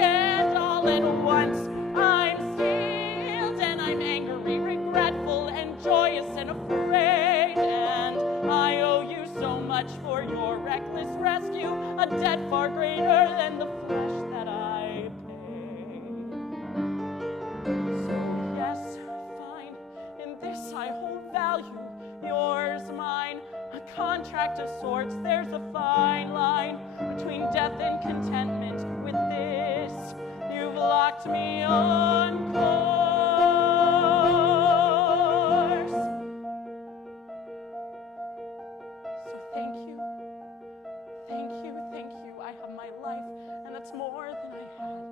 And all at once, I'm stilled, and I'm angry, regretful, and joyous, and afraid. And I owe you so much for your reckless rescue, a debt far greater than the flesh that I paid. So yes, fine, in this I hold value, yours, mine, a contract of sorts. There's a fine line between death and contentment. With this, you've locked me on course. So thank you. I have my life, and that's more than I had.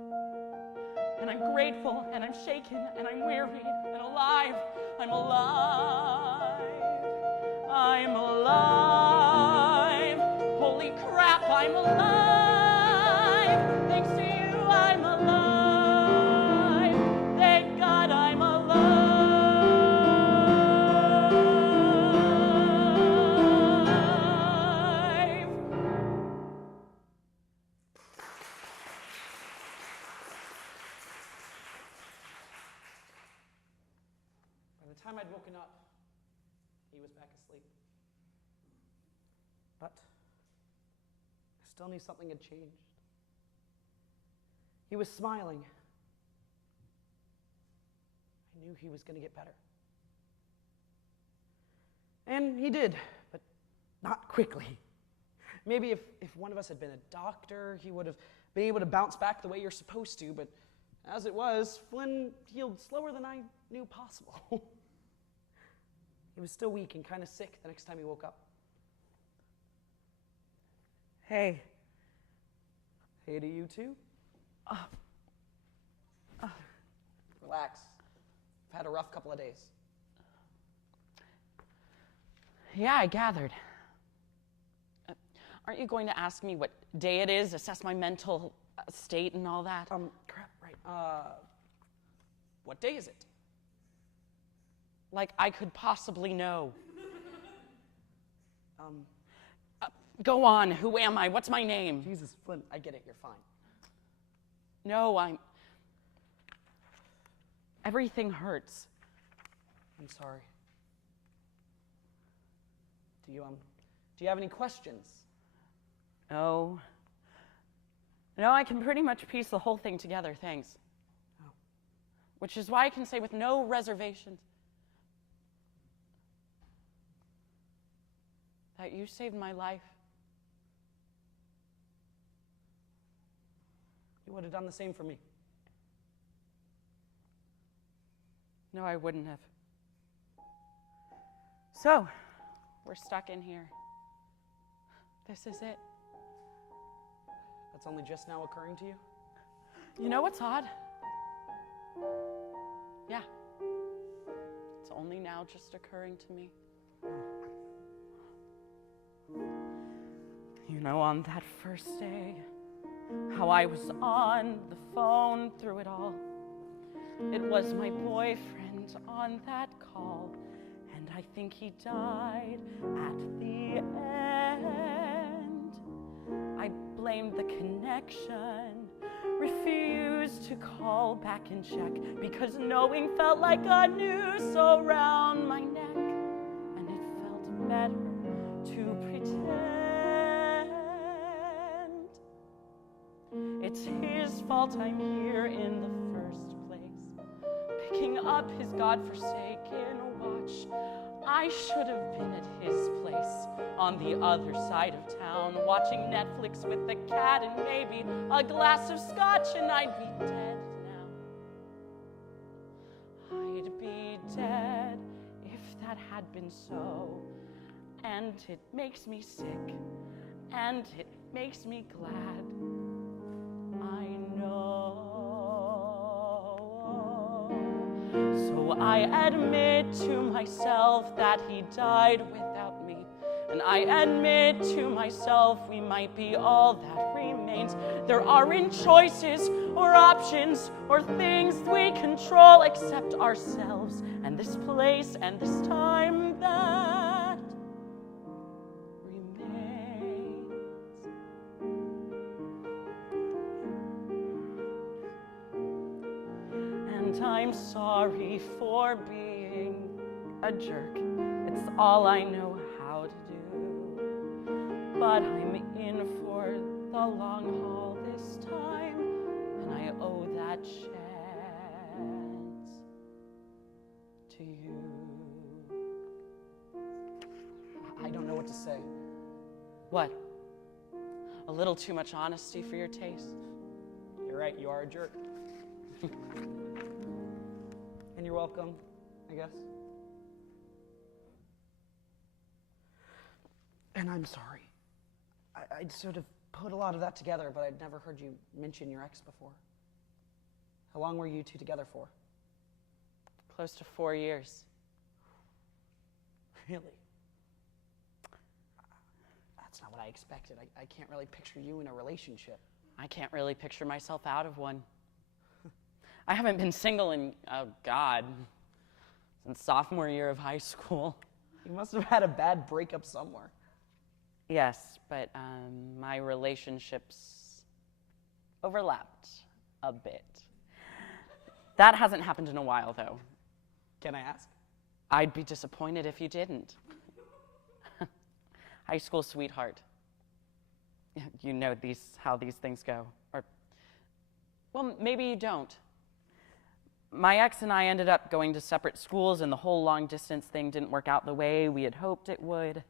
and I'm grateful, and I'm shaken, and I'm weary, and alive. I'm alive. I'm alive. Holy crap, I'm alive. Thanks to you, I'm alive. Thank God I'm alive. By the time I'd woken up, he was back asleep. But I still knew something had changed. He was smiling. I knew he was going to get better. And he did, but not quickly. Maybe if one of us had been a doctor, he would have been able to bounce back the way you're supposed to, but as it was, Flynn healed slower than I knew possible. He was still weak and kind of sick the next time he woke up. Hey. Hey to you too. Relax. I've had a rough couple of days. Yeah, I gathered. Aren't you going to ask me what day it is, assess my mental state and all that? Crap, right. What day is it? Like I could possibly know. Go on, who am I? What's my name? Jesus, Flynn, I get it, you're fine. No, everything hurts. I'm sorry. Do you have any questions? No, I can pretty much piece the whole thing together, thanks. Oh. Which is why I can say with no reservations that you saved my life. You would have done the same for me. No, I wouldn't have. So, we're stuck in here. This is it. That's only just now occurring to you? You know what's odd? Yeah. It's only now just occurring to me. You know, on that first day, how I was on the phone through it all. It was my boyfriend on that call, and I think he died at the end. I blamed the connection, refused to call back and check, because knowing felt like a noose around my neck, and it felt better to pretend. It's his fault I'm here in the first place, picking up his godforsaken watch. I should have been at his place on the other side of town, watching Netflix with the cat and maybe a glass of scotch, and I'd be dead now. I'd be dead if that had been so. And it makes me sick, and it makes me glad. I know. So I admit to myself that he died without me, and I admit to myself we might be all that remains. There aren't choices or options or things we control except ourselves and this place and this time that remains. And I'm sorry for being a jerk. It's all I know how to do. But I'm in for the long haul this time, and I owe that chance to you. I don't know what to say. What? A little too much honesty for your taste? You're right, you are a jerk. And you're welcome, I guess. And I'm sorry. I'd sort of put a lot of that together, but I'd never heard you mention your ex before. How long were you two together for? Close to 4 years. Really? That's not what I expected. I can't really picture you in a relationship. I can't really picture myself out of one. I haven't been single in, oh God, since sophomore year of high school. You must have had a bad breakup somewhere. Yes, but my relationships overlapped a bit. That hasn't happened in a while, though. Can I ask? I'd be disappointed if you didn't. High school sweetheart. You know how these things go. Or, well, maybe you don't. My ex and I ended up going to separate schools, and the whole long-distance thing didn't work out the way we had hoped it would.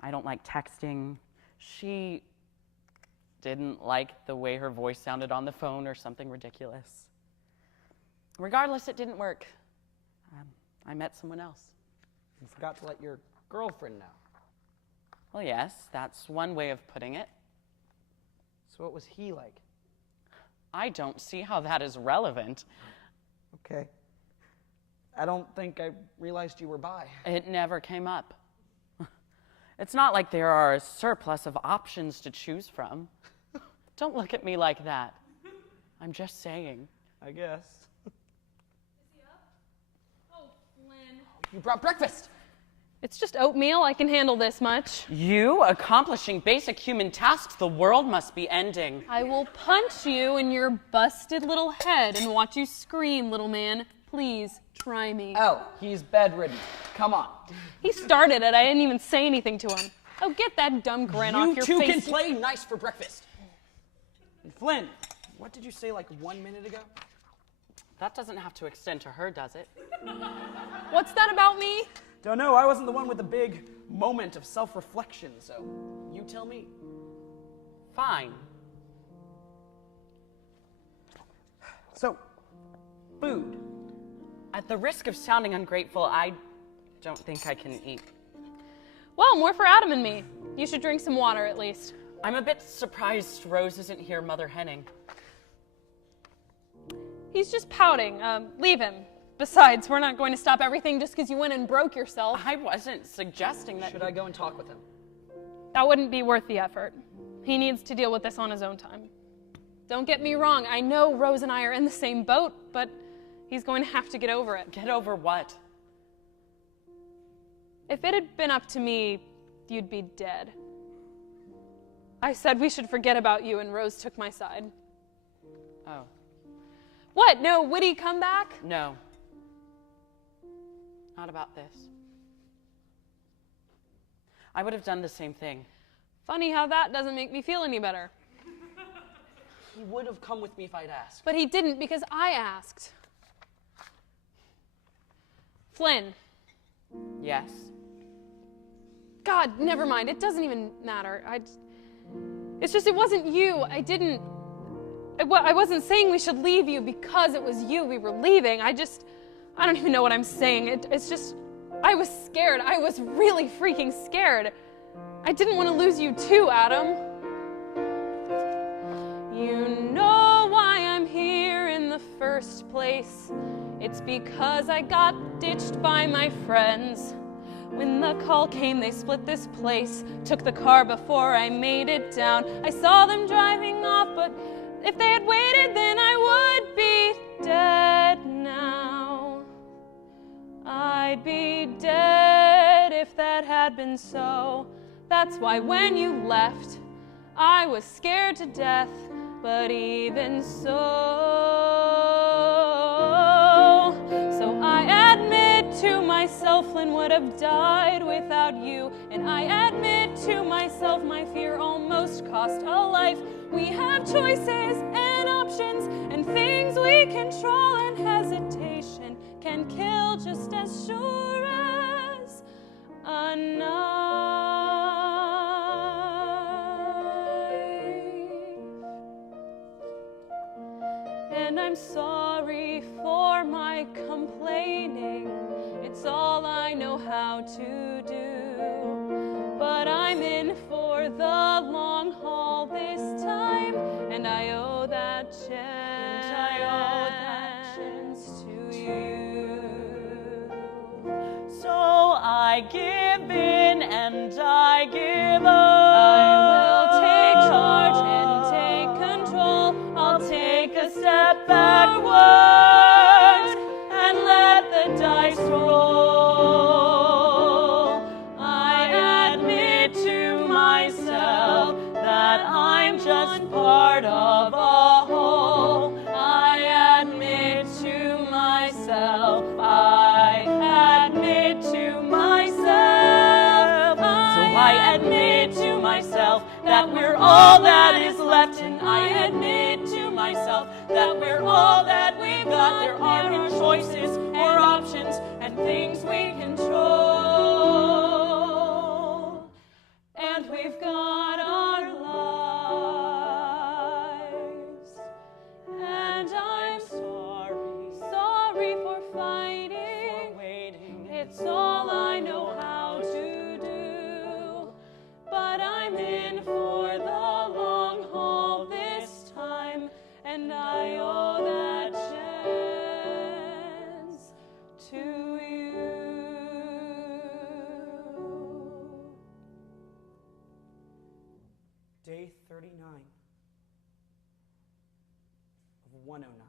I don't like texting. She didn't like the way her voice sounded on the phone or something ridiculous. Regardless, it didn't work. I met someone else. You forgot to let your girlfriend know. Well, yes, that's one way of putting it. So what was he like? I don't see how that is relevant. Okay. I don't think I realized you were bi. It never came up. It's not like there are a surplus of options to choose from. Don't look at me like that. I'm just saying. I guess. Is he up? Oh, Flynn. You brought breakfast! It's just oatmeal. I can handle this much. You accomplishing basic human tasks, the world must be ending. I will punch you in your busted little head and watch you scream, little man. Please, try me. Oh, he's bedridden. Come on. He started it. I didn't even say anything to him. Oh, get that dumb grin off your face. You two can play nice for breakfast. And Flynn, what did you say like 1 minute ago? That doesn't have to extend to her, does it? What's that about me? Don't know, I wasn't the one with the big moment of self-reflection, so you tell me. Fine. So, food. At the risk of sounding ungrateful, I don't think I can eat. Well, more for Adam and me. You should drink some water at least. I'm a bit surprised Rose isn't here mother henning. He's just pouting. Leave him. Besides, we're not going to stop everything just because you went and broke yourself. I wasn't suggesting that. Should I go and talk with him? That wouldn't be worth the effort. He needs to deal with this on his own time. Don't get me wrong, I know Rose and I are in the same boat, but he's going to have to get over it. Get over what? If it had been up to me, you'd be dead. I said we should forget about you, and Rose took my side. Oh. What? No witty comeback? No. Not about this. I would have done the same thing. Funny how that doesn't make me feel any better. He would have come with me if I'd asked. But he didn't because I asked. Flynn. Yes. God, never mind. It doesn't even matter. It's just it wasn't you. I wasn't saying we should leave you because it was you we were leaving. I don't even know what I'm saying. It's just, I was scared. I was really freaking scared. I didn't want to lose you too, Adam. You know why I'm here in the first place. It's because I got ditched by my friends. When the call came, they split this place. Took the car before I made it down. I saw them driving off, but if they had waited, then I would be dead now. I'd be dead if that had been so. That's why when you left, I was scared to death. But even so, I admit to myself Flynn would have died without you. And I admit to myself my fear almost cost a life. We have choices and options and things we control, and hesitation can kill just as sure as a knife. And I'm sorry for my complaining. It's all I know how to do. But I'm in for the long haul this time, and I owe that chance. I give in and I give up. I will take charge and take control. I'll take a step backward and let the dice roll. I admit to myself that I'm just part of a whole. I admit to myself, I admit to myself. So I admit to myself that we're all that is left, and I admit to myself that we're all that we've got. There aren't choices or options and things we control. And we've got our lives. And I'm sorry for fighting, For waiting. It's all I know how to do. But I'm in for the long haul this time, and I owe that chance to you. Day 39 of 109.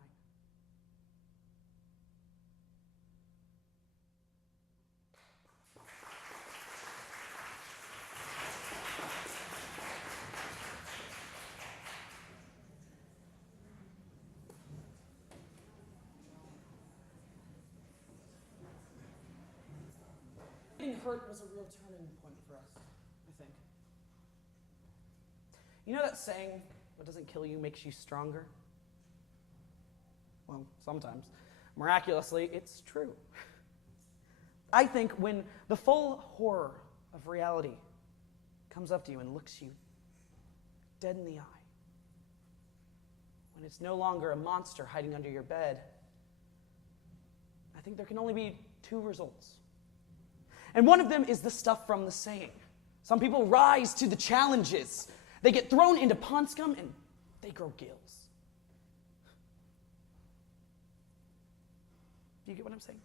Getting hurt was a real turning point for us, I think. You know that saying, what doesn't kill you makes you stronger? Well, sometimes. Miraculously, it's true. I think when the full horror of reality comes up to you and looks you dead in the eye, when it's no longer a monster hiding under your bed, I think there can only be two results. And one of them is the stuff from the saying. Some people rise to the challenges. They get thrown into pond scum and they grow gills. Do you get what I'm saying?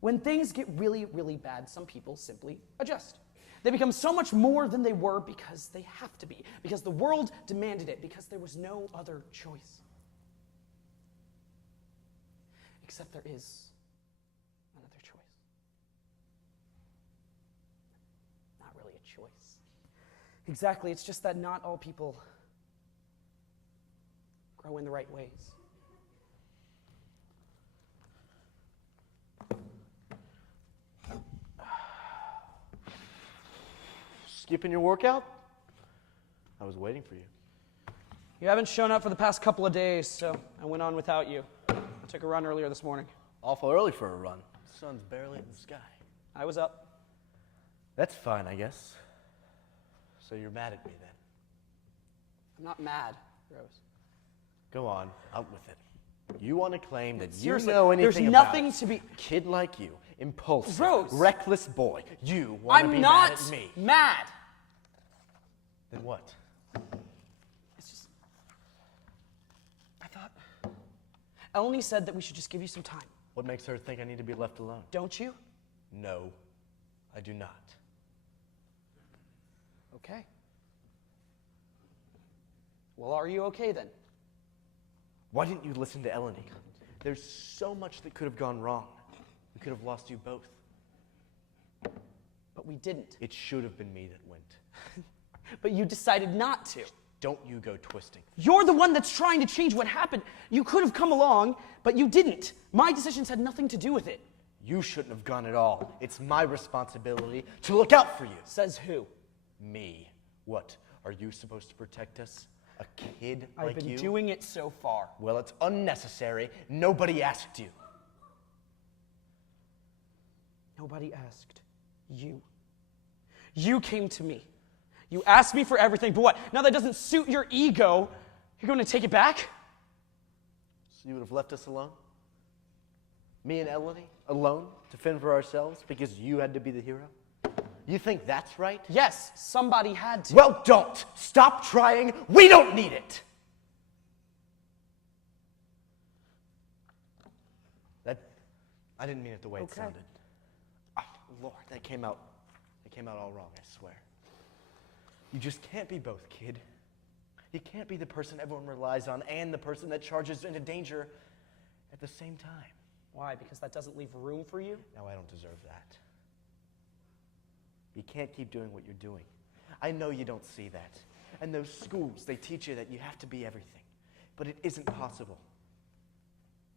When things get really, really bad, some people simply adjust. They become so much more than they were because they have to be, because the world demanded it, because there was no other choice. Except there is another choice. Not really a choice. Exactly, it's just that not all people grow in the right ways. Skipping your workout? I was waiting for you. You haven't shown up for the past couple of days, so I went on without you. I took a run earlier this morning. Awful early for a run. The sun's barely in the sky. I was up. That's fine, I guess. So you're mad at me then? I'm not mad, Rose. Go on, out with it. You want to claim that you Seriously, know anything there's about nothing it. to be... Kid like you, impulsive, Rose. reckless boy. You want to be I'm not mad at me. mad. Then what? It's just... I thought... Ellanie said that we should just give you some time. What makes her think I need to be left alone? Don't you? No, I do not. Okay. Well, are you okay then? Why didn't you listen to Ellanie? There's so much that could have gone wrong. We could have lost you both. But we didn't. It should have been me that went. But you decided not to. Don't you go twisting. You're the one that's trying to change what happened. You could have come along, but you didn't. My decisions had nothing to do with it. You shouldn't have gone at all. It's my responsibility to look out for you. Says who? Me. What? Are you supposed to protect us? A kid I've like been you? doing it so far. Well, it's unnecessary. Nobody asked you. Nobody asked you. You came to me. You asked me for everything, but what? Now that doesn't suit your ego, you're going to take it back? So you would have left us alone? Me and Ellanie alone to fend for ourselves because you had to be the hero? You think that's right? Yes, somebody had to. Well, don't. Stop trying. We don't need it. I didn't mean it the way it sounded. Lord, that came out all wrong, I swear. You just can't be both, kid. You can't be the person everyone relies on and the person that charges into danger at the same time. Why? Because that doesn't leave room for you? No, I don't deserve that. You can't keep doing what you're doing. I know you don't see that. And those schools, they teach you that you have to be everything. But it isn't possible.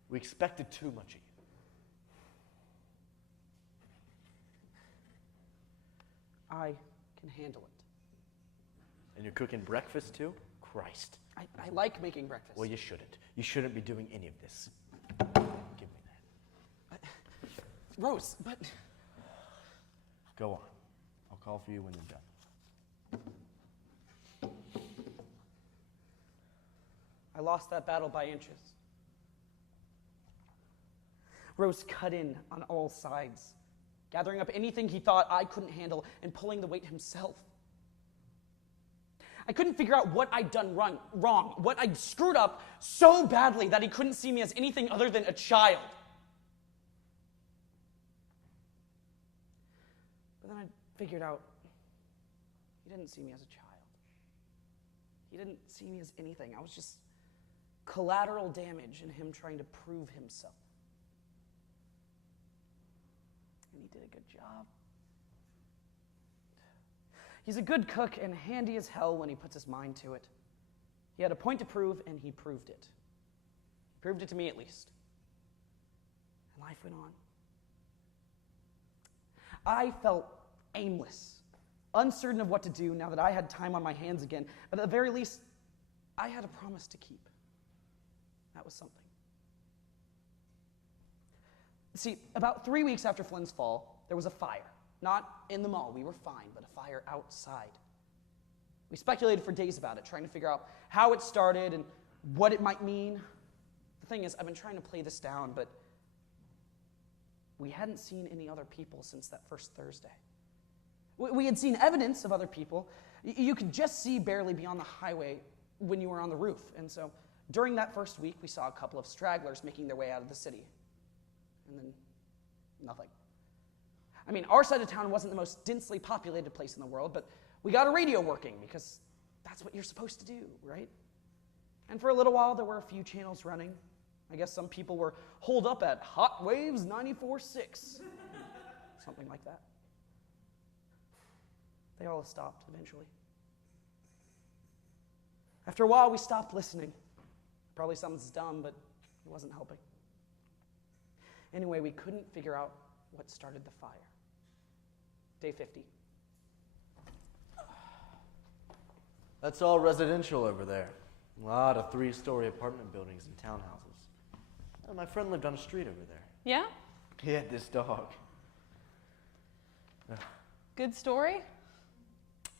We expected too much of you. I can handle it. And you're cooking breakfast too? Christ. I like making breakfast. Well, you shouldn't. You shouldn't be doing any of this. Give me that. Rose, but... Go on. I'll call for you when you're done. I lost that battle by inches. Rose cut in on all sides, gathering up anything he thought I couldn't handle and pulling the weight himself. I couldn't figure out what I'd done wrong, what I'd screwed up so badly that he couldn't see me as anything other than a child. But then I figured out he didn't see me as a child. He didn't see me as anything. I was just collateral damage in him trying to prove himself. And he did a good job. He's a good cook and handy as hell when he puts his mind to it. He had a point to prove, and he proved it. He proved it to me, at least. And life went on. I felt aimless, uncertain of what to do now that I had time on my hands again, but at the very least, I had a promise to keep. That was something. See, about 3 weeks after Flynn's fall, there was a fire. Not in the mall, we were fine, but a fire outside. We speculated for days about it, trying to figure out how it started and what it might mean. The thing is, I've been trying to play this down, but we hadn't seen any other people since that first Thursday. We had seen evidence of other people. You could just see barely beyond the highway when you were on the roof. And so during that first week, we saw a couple of stragglers making their way out of the city. And then nothing. I mean, our side of town wasn't the most densely populated place in the world, but we got a radio working because that's what you're supposed to do, right? And for a little while, there were a few channels running. I guess some people were holed up at Hot Waves 94.6. Something like that. They all stopped eventually. After a while, we stopped listening. Probably something's dumb, but it wasn't helping. Anyway, we couldn't figure out what started the fire. Day 50. That's all residential over there. A lot of 3-story apartment buildings and townhouses. Oh, my friend lived on a street over there. Yeah? He had this dog. Good story?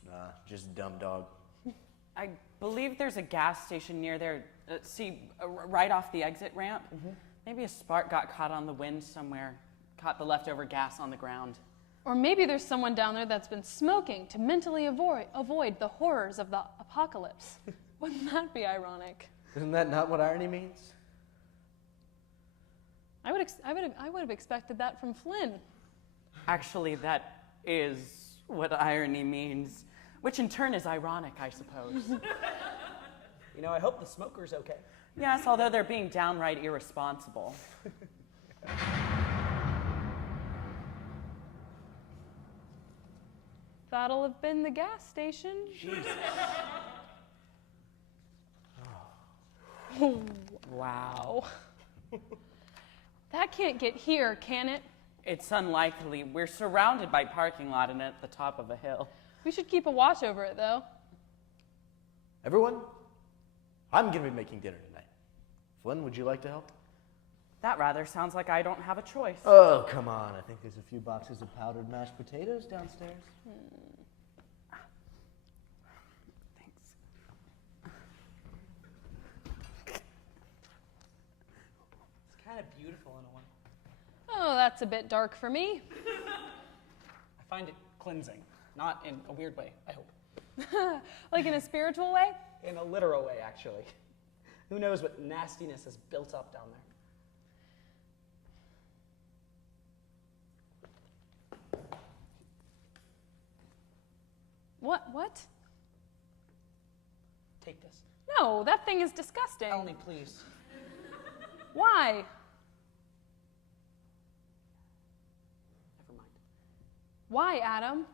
Nah, just dumb dog. I believe there's a gas station near there. Right off the exit ramp. Mm-hmm. Maybe a spark got caught on the wind somewhere. Caught the leftover gas on the ground. Or maybe there's someone down there that's been smoking to mentally avoid the horrors of the apocalypse. Wouldn't that be ironic? Isn't that not what irony means? I would have expected that from Flynn. Actually, that is what irony means, which in turn is ironic, I suppose. You know, I hope the smoker's okay. Yes, although they're being downright irresponsible. That'll have been the gas station. Jesus. Wow. That can't get here, can it? It's unlikely. We're surrounded by parking lot and at the top of a hill. We should keep a watch over it, though. Everyone, I'm going to be making dinner tonight. Flynn, would you like to help? That rather sounds like I don't have a choice. Oh, come on. I think there's a few boxes of powdered mashed potatoes downstairs. Thanks. It's kind of beautiful in a way. Oh, that's a bit dark for me. I find it cleansing. Not in a weird way, I hope. Like in a spiritual way? In a literal way, actually. Who knows what nastiness has built up down there. What? Take this. No, that thing is disgusting. Ellanie, please. Why? Never mind. Why, Adam?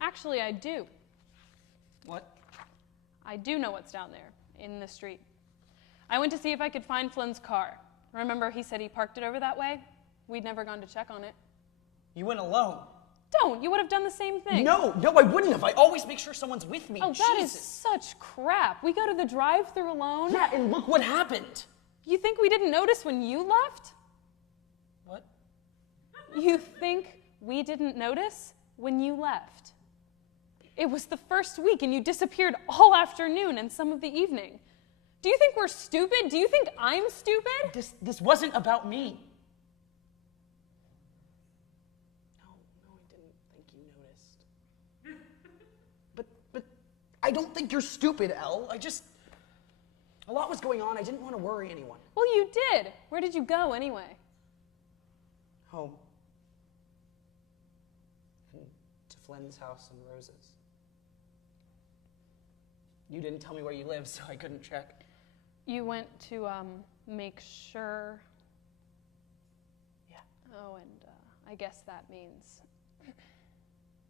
Actually, I do. What? I do know what's down there, in the street. I went to see if I could find Flynn's car. Remember, he said he parked it over that way? We'd never gone to check on it. You went alone. Don't! You would have done the same thing. No, I wouldn't have. I always make sure someone's with me. Oh, that is Jesus. such crap. We go to the drive-thru alone. Yeah, and look what happened. You think we didn't notice when you left? What? You think we didn't notice when you left? It was the first week and you disappeared all afternoon and some of the evening. Do you think we're stupid? Do you think I'm stupid? This wasn't about me. No, I didn't think you noticed. But I don't think you're stupid, Elle. A lot was going on. I didn't want to worry anyone. Well, you did. Where did you go anyway? Home. To Flynn's house and Rose's. You didn't tell me where you live, so I couldn't check. You went to, make sure. Yeah. Oh, and I guess that means.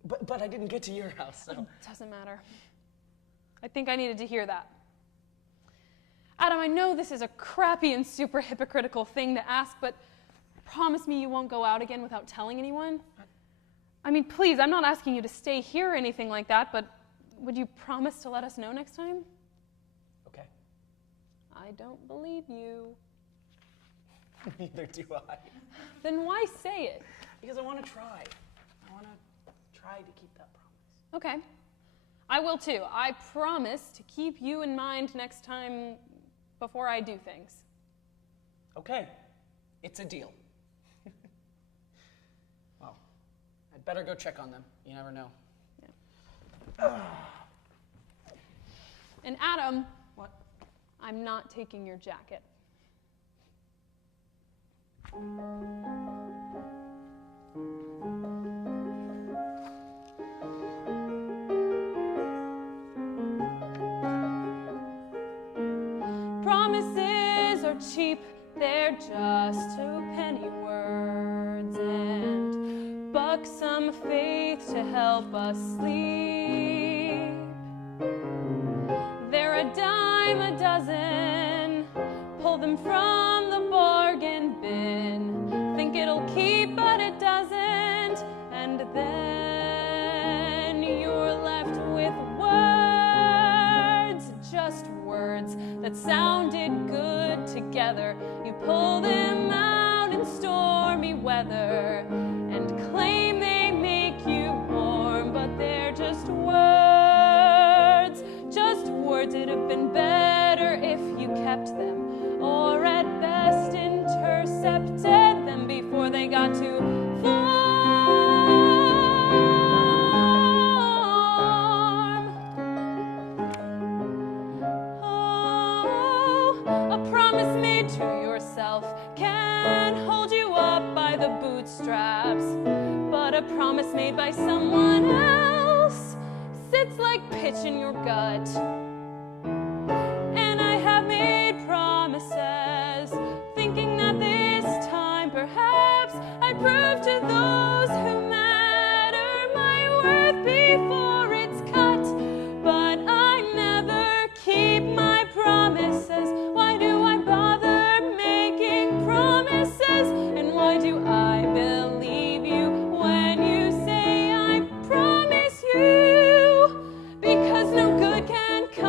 But I didn't get to your house, so. It doesn't matter. I think I needed to hear that. Adam, I know this is a crappy and super hypocritical thing to ask, but promise me you won't go out again without telling anyone? I mean, please, I'm not asking you to stay here or anything like that, but would you promise to let us know next time? Okay. I don't believe you. Neither do I. Then why say it? Because I want to try. I want to try to keep that promise. Okay. I will too. I promise to keep you in mind next time before I do things. Okay. It's a deal. Well, I'd better go check on them. You never know. And Adam, What? I'm not taking your jacket. Promises are cheap, they're just 2 penny words, and buxom faith to help us sleep. They're a dime a dozen, pull them from the bargain bin. Think it'll keep, but it doesn't, and then you're left with words, just words that sounded good together. You pull them out in stormy weather and claim they make you warm, but they're just words, just words. It'd have been better if you kept them, or at best intercepted them before they got too far. A promise made to yourself can hold you up by the bootstraps, but a promise made by someone else sits like pitch in your gut. And I have made promises, thinking that this time perhaps I'd prove to those who matter my worth before it's cut, but I never keep my promises. Why do I bother making promises? And why do I believe you when you say I promise you? Because no good can come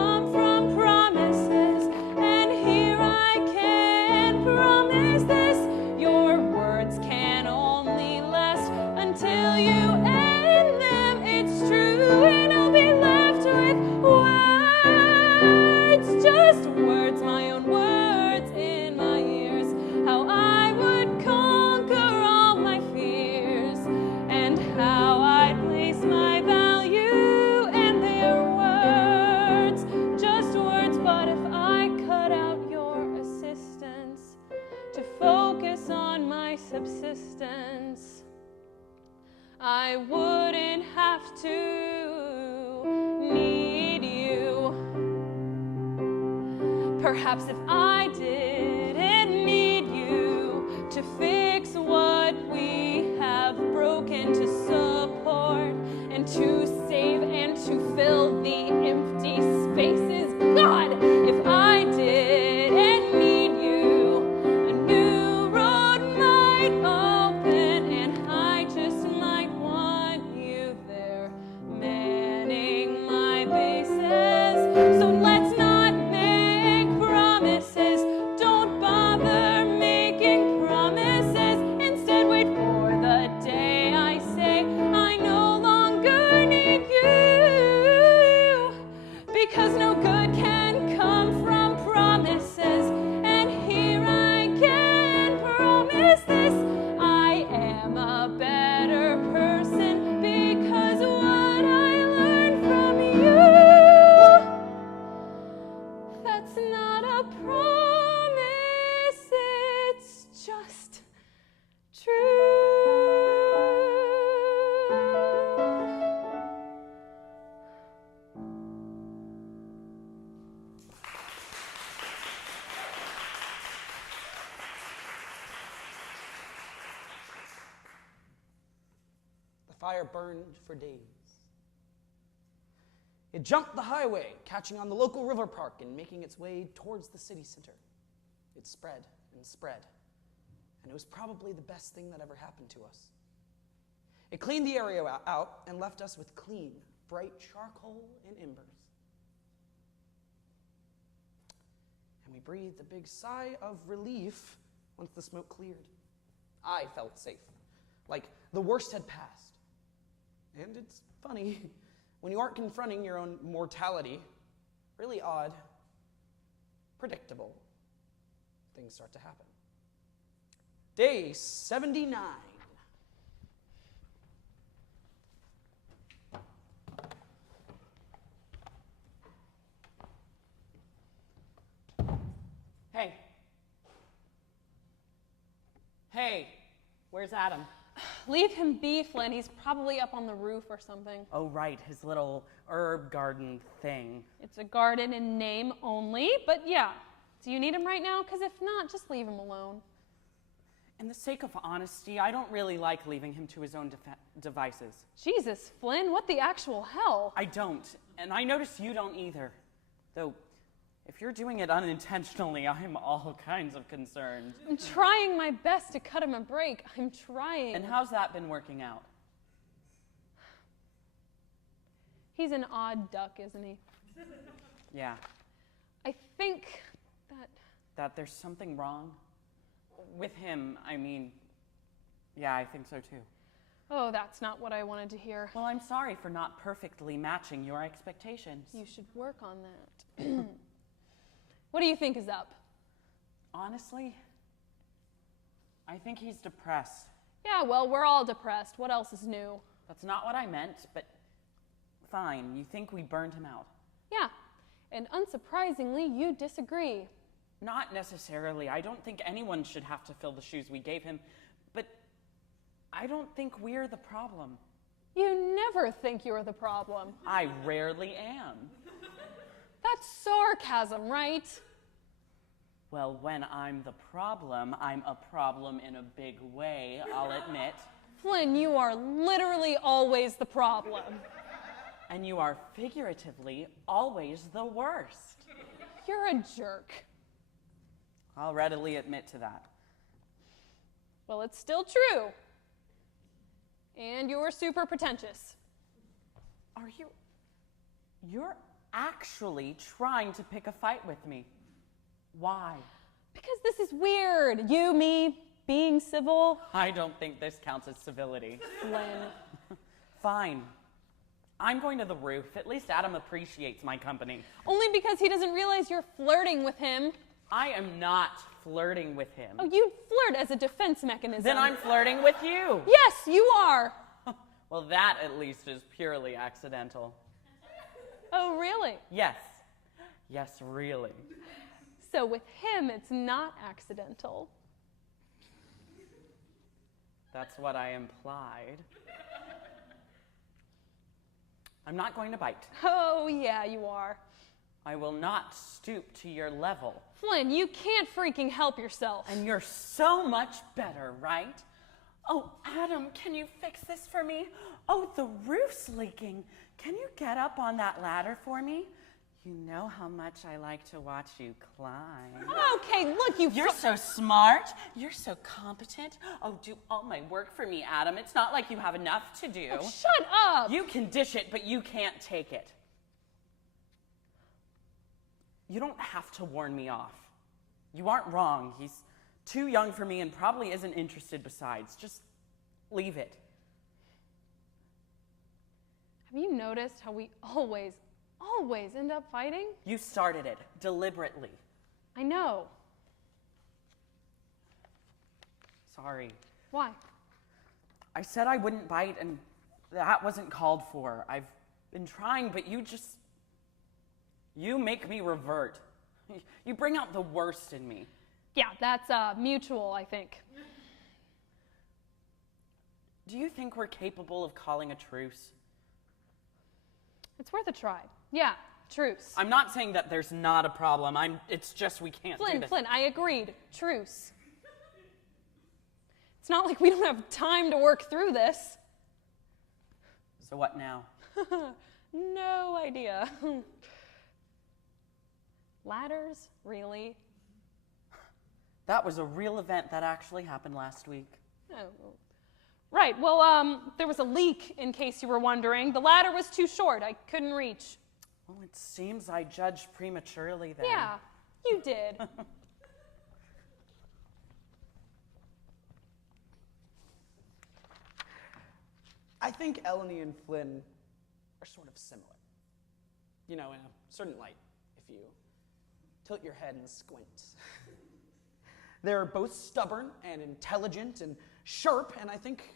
Perhaps if I didn't need you to fix what we have broken, to support and to save and to fill the empty spaces. God, if I didn't need you, a new road might open, and I just might want you there, manning my bases. So let's not make promises. Don't bother making promises. Instead, wait for the day I say I no longer need you. Because no good can come from promises. And here I can promise this: I am a better person because what I learned from you. That's not a promise, it's just true. The fire burned for days. It jumped the highway, catching on the local river park and making its way towards the city center. It spread and spread, and it was probably the best thing that ever happened to us. It cleaned the area out and left us with clean, bright charcoal and embers. And we breathed a big sigh of relief once the smoke cleared. I felt safe, like the worst had passed. And it's funny, when you aren't confronting your own mortality, really odd, predictable things start to happen. Day 79. Hey. Hey, where's Adam? Leave him be, Flynn. He's probably up on the roof or something. Oh, right, his little herb garden thing. It's a garden in name only, but yeah. Do you need him right now? Because if not, just leave him alone. In the sake of honesty, I don't really like leaving him to his own devices. Jesus, Flynn, what the actual hell? I don't, and I notice you don't either. Though, if you're doing it unintentionally, I'm all kinds of concerned. I'm trying my best to cut him a break. I'm trying. And how's that been working out? He's an odd duck, isn't he? Yeah. I think That there's something wrong? With him, I mean, yeah, I think so too. Oh, that's not what I wanted to hear. Well, I'm sorry for not perfectly matching your expectations. You should work on that. What do you think is up? Honestly, I think he's depressed. Yeah, well, we're all depressed. What else is new? That's not what I meant, but fine. You think we burned him out? Yeah, and unsurprisingly, you disagree. Not necessarily. I don't think anyone should have to fill the shoes we gave him, but I don't think we're the problem. You never think you're the problem. I rarely am. That's sarcasm, right? Well, when I'm the problem, I'm a problem in a big way, I'll admit. Flynn, you are literally always the problem. And you are figuratively always the worst. You're a jerk. I'll readily admit to that. Well, it's still true. And you're super pretentious. Are you... You're actually trying to pick a fight with me. Why? Because this is weird. You, me, being civil. I don't think this counts as civility. Flynn. Fine. I'm going to the roof. At least Adam appreciates my company. Only because he doesn't realize you're flirting with him. I am not flirting with him. Oh, you flirt as a defense mechanism. Then I'm flirting with you. Yes, you are. Well, that at least is purely accidental. Oh, really? Yes. Yes, really. So with him, it's not accidental. That's what I implied. I'm not going to bite. Oh, yeah, you are. I will not stoop to your level. Flynn, you can't freaking help yourself. And you're so much better, right? Oh, Adam, can you fix this for me? Oh, the roof's leaking. Can you get up on that ladder for me? You know how much I like to watch you climb. Okay, look, You're so smart. You're so competent. Oh, do all my work for me, Adam. It's not like you have enough to do. Oh, shut up! You can dish it, but you can't take it. You don't have to warn me off. You aren't wrong. He's too young for me and probably isn't interested besides. Just leave it. Have you noticed how we always end up fighting? You started it, deliberately. I know. Sorry. Why? I said I wouldn't bite, and that wasn't called for. I've been trying, but you make me revert. You bring out the worst in me. Yeah, that's mutual, I think. Do you think we're capable of calling a truce? It's worth a try. Yeah, truce. I'm not saying that there's not a problem. It's just we can't do this. Flynn, I agreed. Truce. It's not like we don't have time to work through this. So what now? No idea. Ladders? Really? That was a real event that actually happened last week. Oh. Right, well, there was a leak, in case you were wondering. The ladder was too short. I couldn't reach. Well, it seems I judged prematurely then. Yeah, you did. I think Ellanie and Flynn are sort of similar. You know, in a certain light, if you tilt your head and squint. They're both stubborn and intelligent and sharp, and I think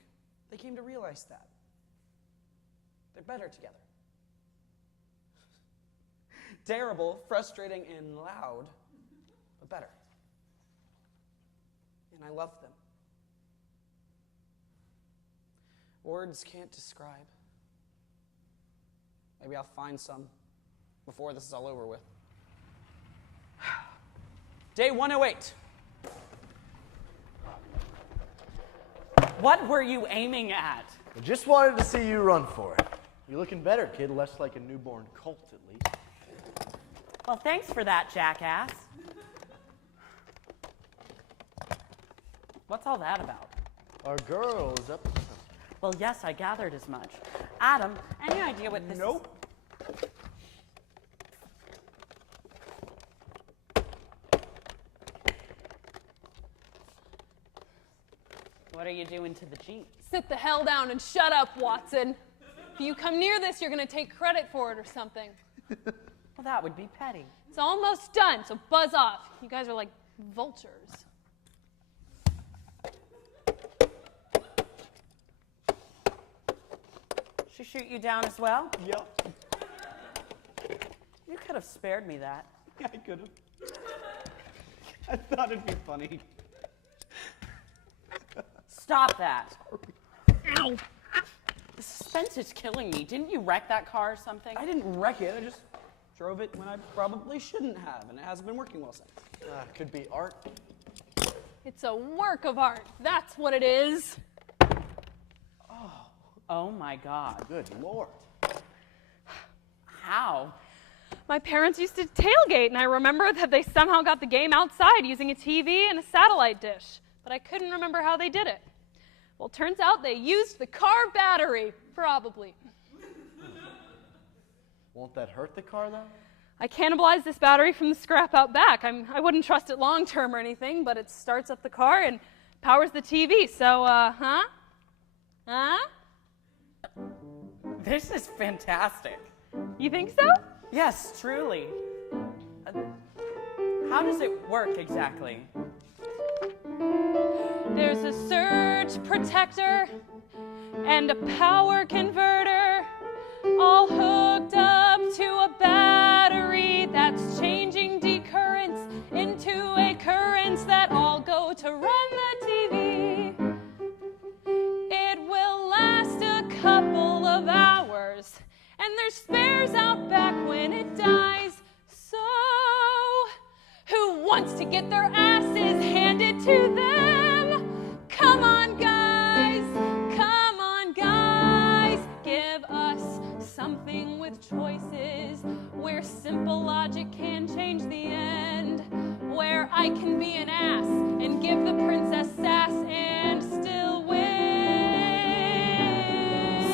they came to realize that. They're better together. Terrible, frustrating, and loud, but better. And I love them. Words can't describe. Maybe I'll find some before this is all over with. Day 108. What were you aiming at? I just wanted to see you run for it. You're looking better, kid. Less like a newborn colt, at least. Well, thanks for that, jackass. What's all that about? Our girl is up to something. Well, yes, I gathered as much. Adam, any idea what this Nope. What are you doing to the Jeep? Sit the hell down and shut up, Watson. If you come near this, you're going to take credit for it or something. Well, that would be petty. It's almost done, so buzz off. You guys are like vultures. She shoot you down as well? Yep. You could have spared me that. I could have. I thought it'd be funny. Stop that. Ow! The suspense is killing me. Didn't you wreck that car or something? I didn't wreck it. I just drove it when I probably shouldn't have, and it hasn't been working well since. Could be art. It's a work of art. That's what it is. Oh my God. Good Lord. How? My parents used to tailgate, and I remember that they somehow got the game outside using a TV and a satellite dish, but I couldn't remember how they did it. Well, turns out they used the car battery, probably. Won't that hurt the car, though? I cannibalized this battery from the scrap out back. I wouldn't trust it long term or anything, but it starts up the car and powers the TV, so, huh? Huh? This is fantastic. You think so? Yes, truly. How does it work exactly? There's a surge protector and a power converter all hooked up to a battery that's changing decurrents into a currents that all go to run the TV. It will last a couple of hours, and there's spares out back when it dies. get their asses handed to them. Come on, guys. Come on, guys. Give us something with choices, where simple logic can change the end, where I can be an ass and give the princess sass and still win.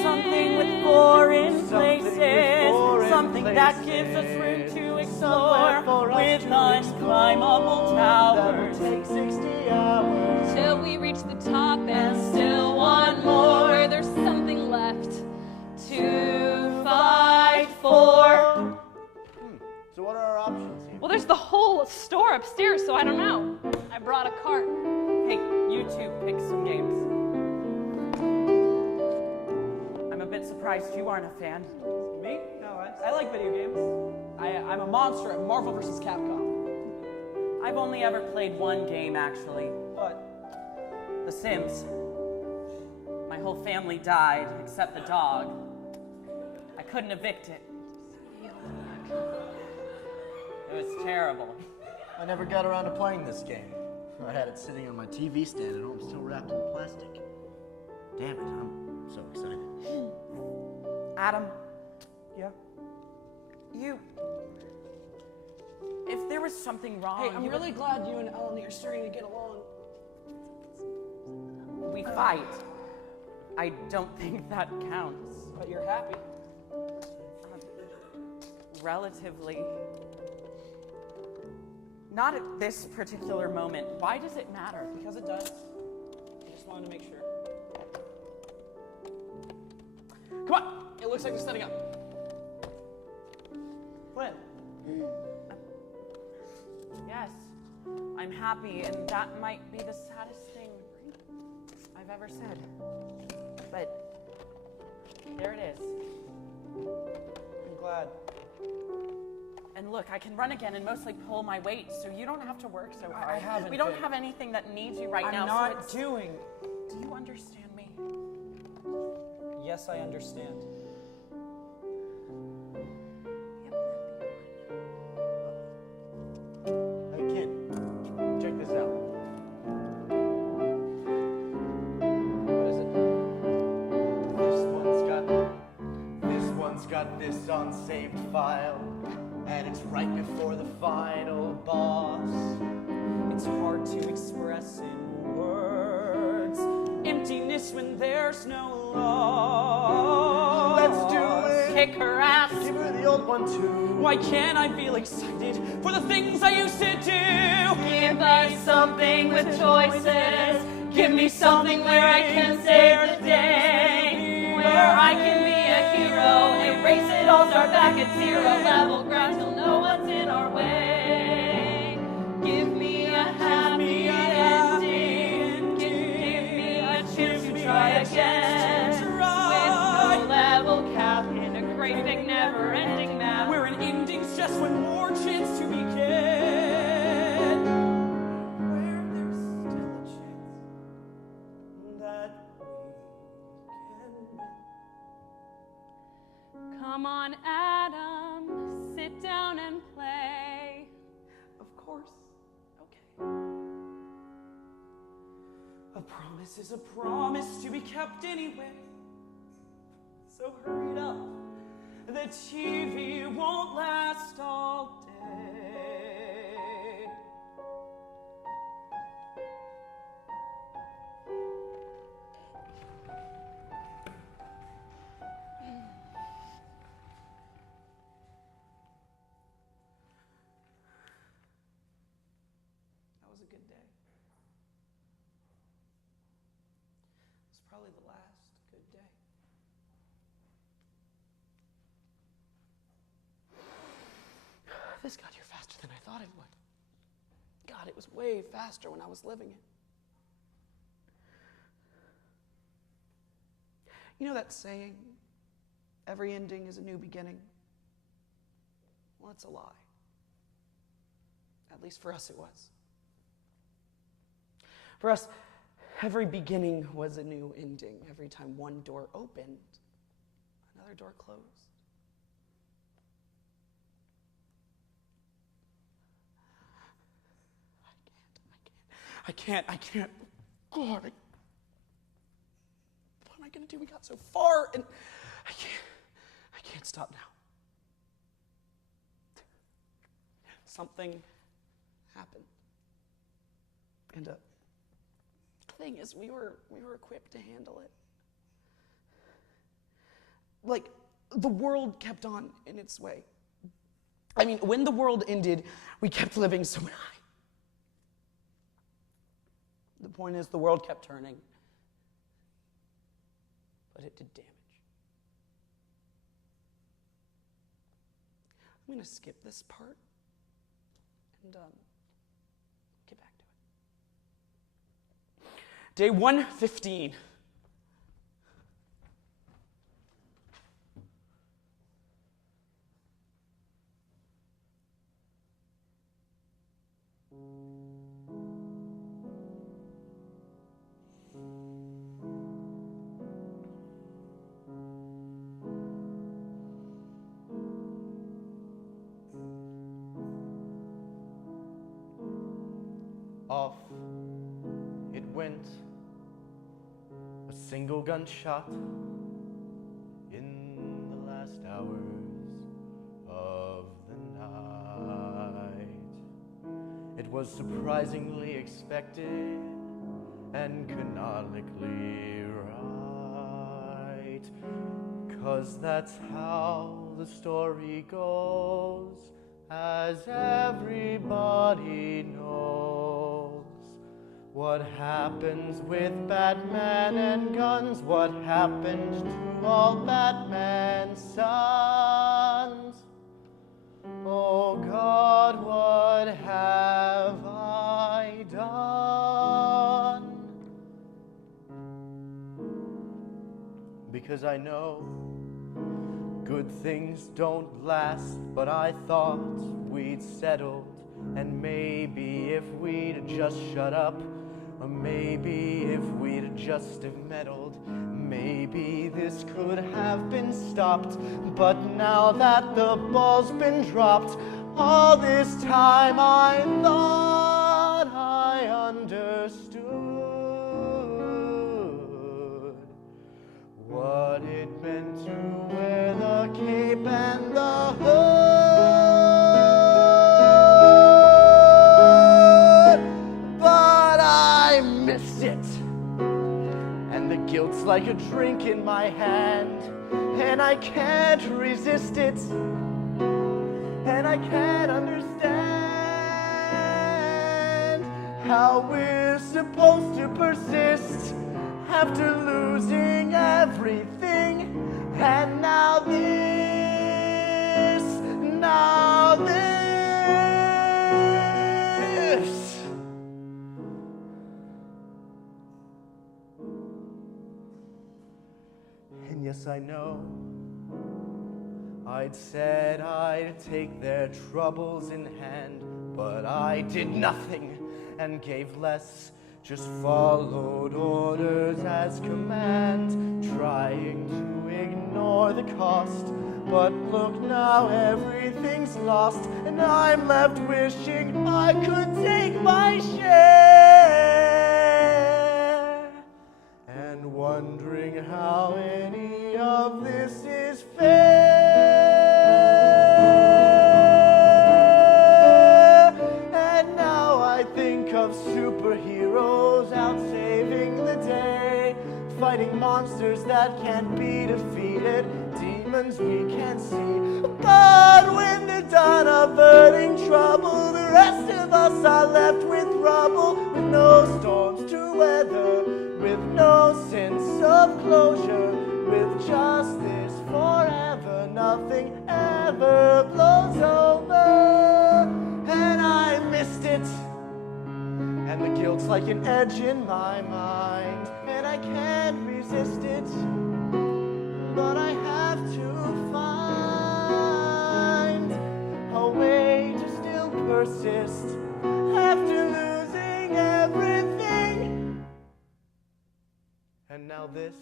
Something with foreign places, something that gives us room to explore, with unclimbable towers. That'll take 60 hours. Till we reach the top and still want more, where there's something left to fight for. So what are our options here? Well, there's the whole store upstairs, so I don't know. I brought a cart. Hey, you two pick some games. I'm a bit surprised you aren't a fan. Me? No, I like video games. I'm a monster at Marvel vs. Capcom. I've only ever played one game, actually. What? The Sims. My whole family died, except the dog. I couldn't evict it. It was terrible. I never got around to playing this game. I had it sitting on my TV stand at home, still wrapped in plastic. Damn it, I'm so excited. Adam, Yeah? if there was something wrong, Hey, I'm really glad you and Ellanie are starting to get along. we fight. I don't think that counts. But you're happy. Relatively. Not at this particular moment. Why does it matter? Because it does. I just wanted to make sure. Come on! It looks like they're setting up. Flynn. Yes, I'm happy, and that might be the saddest thing I've ever said. But there it is. I'm glad. And look, I can run again and mostly pull my weight, so you don't have to work so hard. I haven't We don't been. have anything that needs you right now. I'm so not it's- doing. Do you understand me? Yes, I understand. Hey kid, check this out. What is it? This one's got this unsaved file, and it's right before the final boss. It's hard to express in words. Emptiness when there's no loss. Let's do it. Kick her ass. Give her the old one too. Why can't I feel excited for the things I used to do? Give us something with choices. Give me something where I can save the day. Where I can be a hero. Erase it all, start back at 0 level ground till no one's in our way. Give me a happy ending. Give me a chance to try again. With no level cap in a great big never-ending map. Where an ending's just one more chance to begin. Where there's still a chance that we can win. Come on, Adam. Sit down and play. Of course. Okay. A promise is a promise to be kept anyway. So hurry it up. The TV won't last all day. That was a good day. It was probably the last good day. This got here faster than I thought it would. God, it was way faster when I was living it. You know that saying, every ending is a new beginning? Well, it's a lie. At least for us it was. For us, every beginning was a new ending. Every time one door opened, another door closed. I can't. God, what am I gonna do? We got so far, and I can't stop now. Something happened. And the thing is, we were equipped to handle it. Like, the world kept on in its way. I mean, when the world ended, we kept living, so would I. The point is, the world kept turning, but it did damage. I'm going to skip this part and get back to it. Day 115. Off it went, a single gunshot in the last hours of the night. It was surprisingly expected and canonically right, 'cause that's how the story goes, as everybody knows. What happens with Batman and guns? What happened to all Batman's sons? Oh God, what have I done? Because I know good things don't last, but I thought we'd settled, and maybe if we'd just shut up, or maybe if we'd just have meddled, maybe this could have been stopped. But now that the ball's been dropped, all this time I thought I understood what it meant to wear the cape and the hood. But I missed it, and the guilt's like a drink in my hand, and I can't resist it, and I can't understand how we're supposed to persist after losing everything. And now this. And yes, I know I'd said I'd take their troubles in hand, but I did nothing and gave less, just followed orders as command, trying to ignore the cost. But look now, everything's lost, and I'm left wishing I could take my share, and wondering how any of this is fair. And now I think of superheroes out saving the day, fighting monsters that can't be defeated, demons we can't see. But when they're done averting trouble, the rest of us are left with rubble, with no storms to weather, with no sense of closure, with just this forever, nothing ever blows over. And I missed it, and the guilt's like an edge in my mind, and I can't resist it, but I have to find a way to still persist after losing everything. And now this,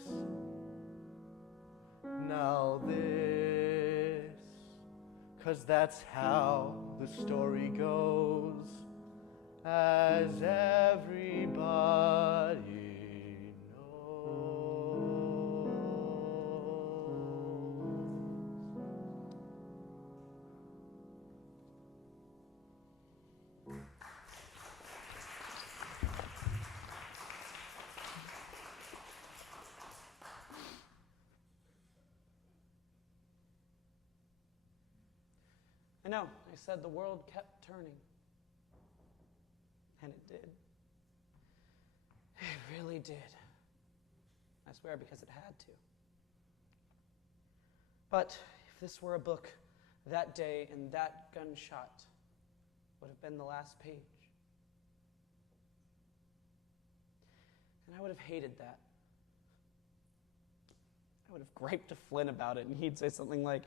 'cause that's how the story goes, as every I know, I said the world kept turning. And it did. It really did. I swear, because it had to. But if this were a book, that day and that gunshot would have been the last page. And I would have hated that. I would have griped to Flynn about it, and he'd say something like,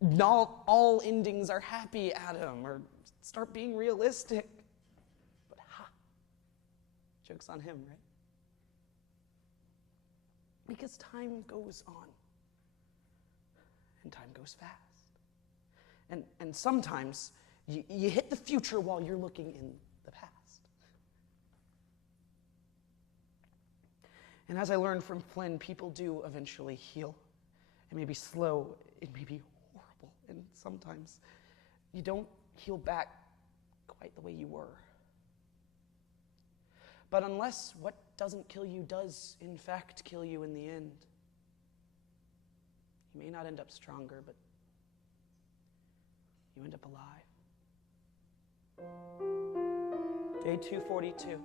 "Not all endings are happy, Adam," or "Start being realistic." But joke's on him, right? Because time goes on, and time goes fast. And sometimes you hit the future while you're looking in the past. And as I learned from Flynn, people do eventually heal. It may be slow, it may be horrible, and sometimes you don't heal back quite the way you were. But unless what doesn't kill you does, in fact, kill you in the end, you may not end up stronger, but you end up alive. Day 242.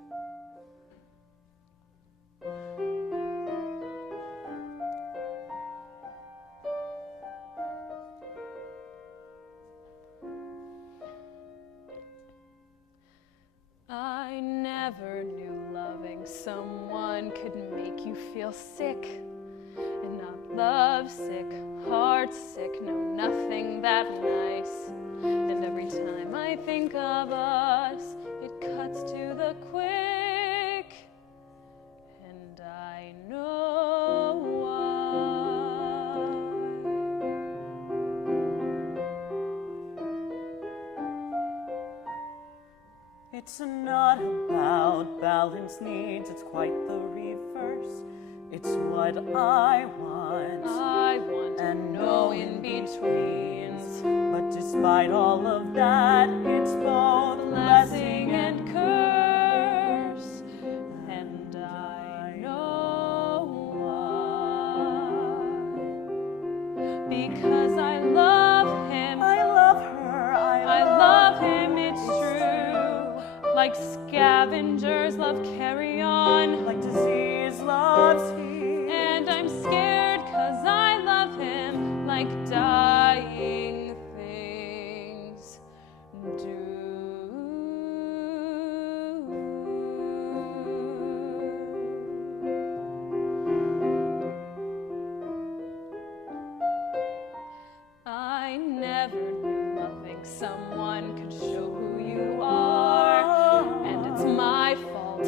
I never knew loving someone could make you feel sick. And not love sick, heart sick, no, nothing that nice. And every time I think of us, it cuts to the quick. And I know why. It's not about balanced needs, it's quite the reverse. It's what I want and no in-betweens. But despite all of that, it's both blessing and curse. And I know why. Because I love him. I love her. I love him, it's true. Like scavengers love carrion. Like disease loves heat. And I'm scared 'cause I love him like dying things do. I never knew loving someone could show who you are. And it's my fault,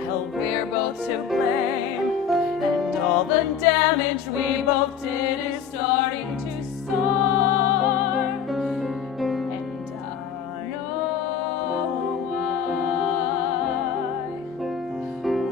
hell, we're both to blame. And all the damage we both did is starting to soar. And I know why.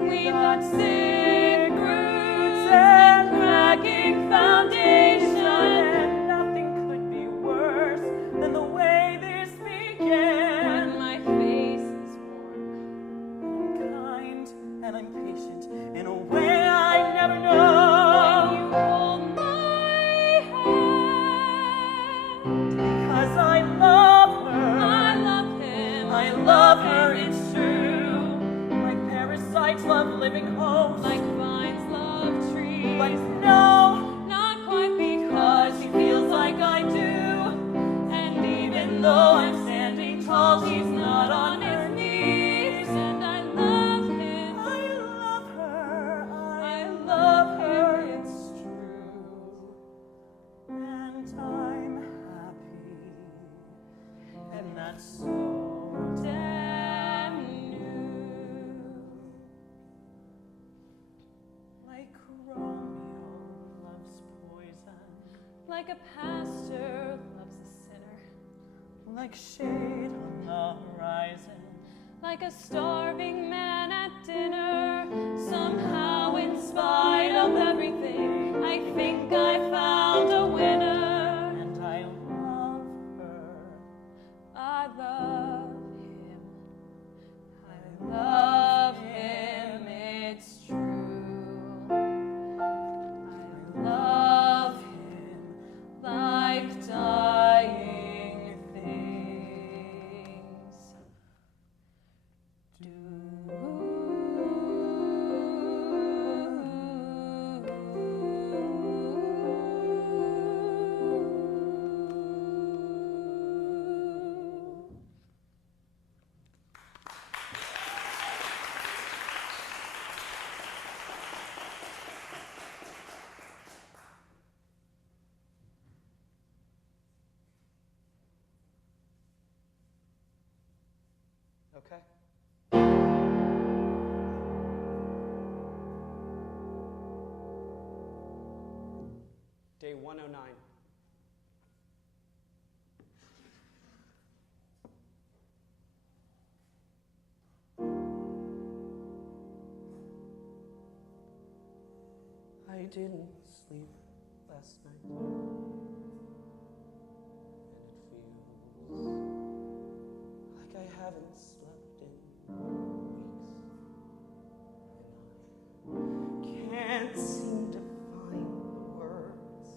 We've got sick roots and cracking foundation. And nothing could be worse than the way this began. When my face is warm, I'm kind and I'm patient in a way I never know. When you hold my hand, because I love her, I love him, I love her, it's true. Like parasites love living hosts, like vines love trees. But no, not quite, because he feels like I do. And even though I'm standing tall, he's not on his knees. And I love him, I love her, I love her, it's true. And I'm happy, and that's so damn new. Like Romeo loves poison, like a pastor loves a sinner, like shade on the horizon, like a starving man at dinner. Somehow, in spite of everything, I think I found a winner. And I love her, I love him, I love him, it's true. I love him like dying okay? Day 109. I didn't sleep last night, and it feels like I haven't slept in weeks, and I can't seem to find the words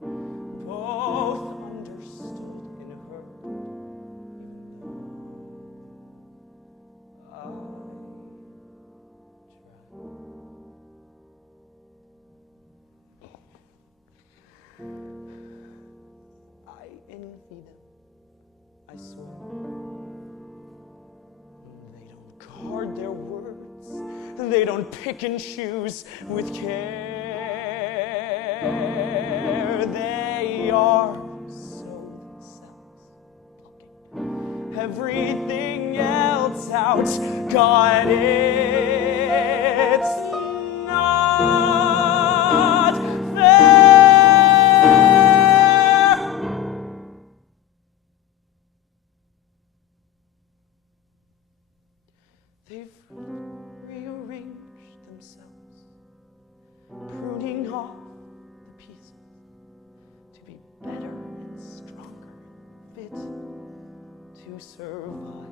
can be both understood and heard, even though I envy them, I swear. They don't guard their words, they don't pick and choose with care. They are so themselves, blocking everything else out. God, it's not fair. They've rearranged themselves, pruning off the pieces to be better and stronger, fit to survive.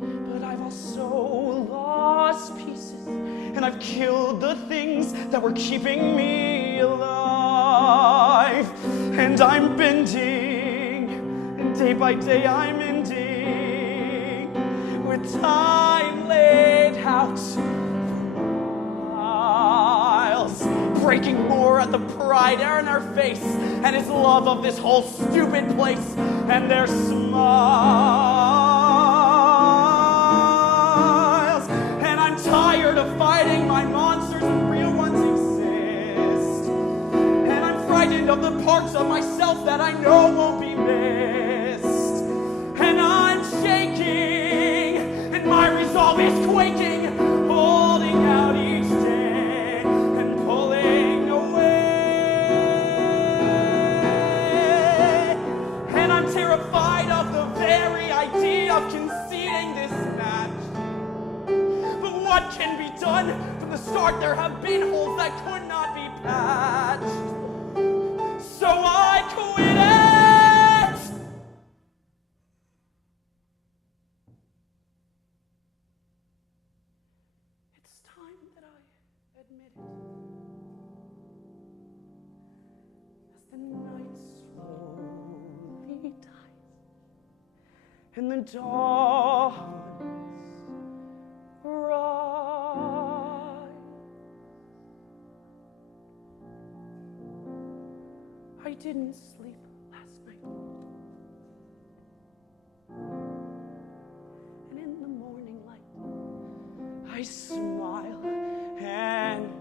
But I've also lost pieces, and I've killed the things that were keeping me alive. And I'm bending, and day by day I'm ending with time laid out for miles, breaking more at the pride in our face and his love of this whole stupid place and their smiles. And I'm tired of fighting my monsters when real ones exist. And I'm frightened of the parts of myself that I know won't be missed. And I'm shaking. My resolve is quaking, holding out each day and pulling away. And I'm terrified of the very idea of conceding this match. But what can be done? From the start there have been holes that could not be patched. So I quit it. Admit it. As the night slowly dies and the dawns rise, I didn't sleep last night, and in the morning light I smile and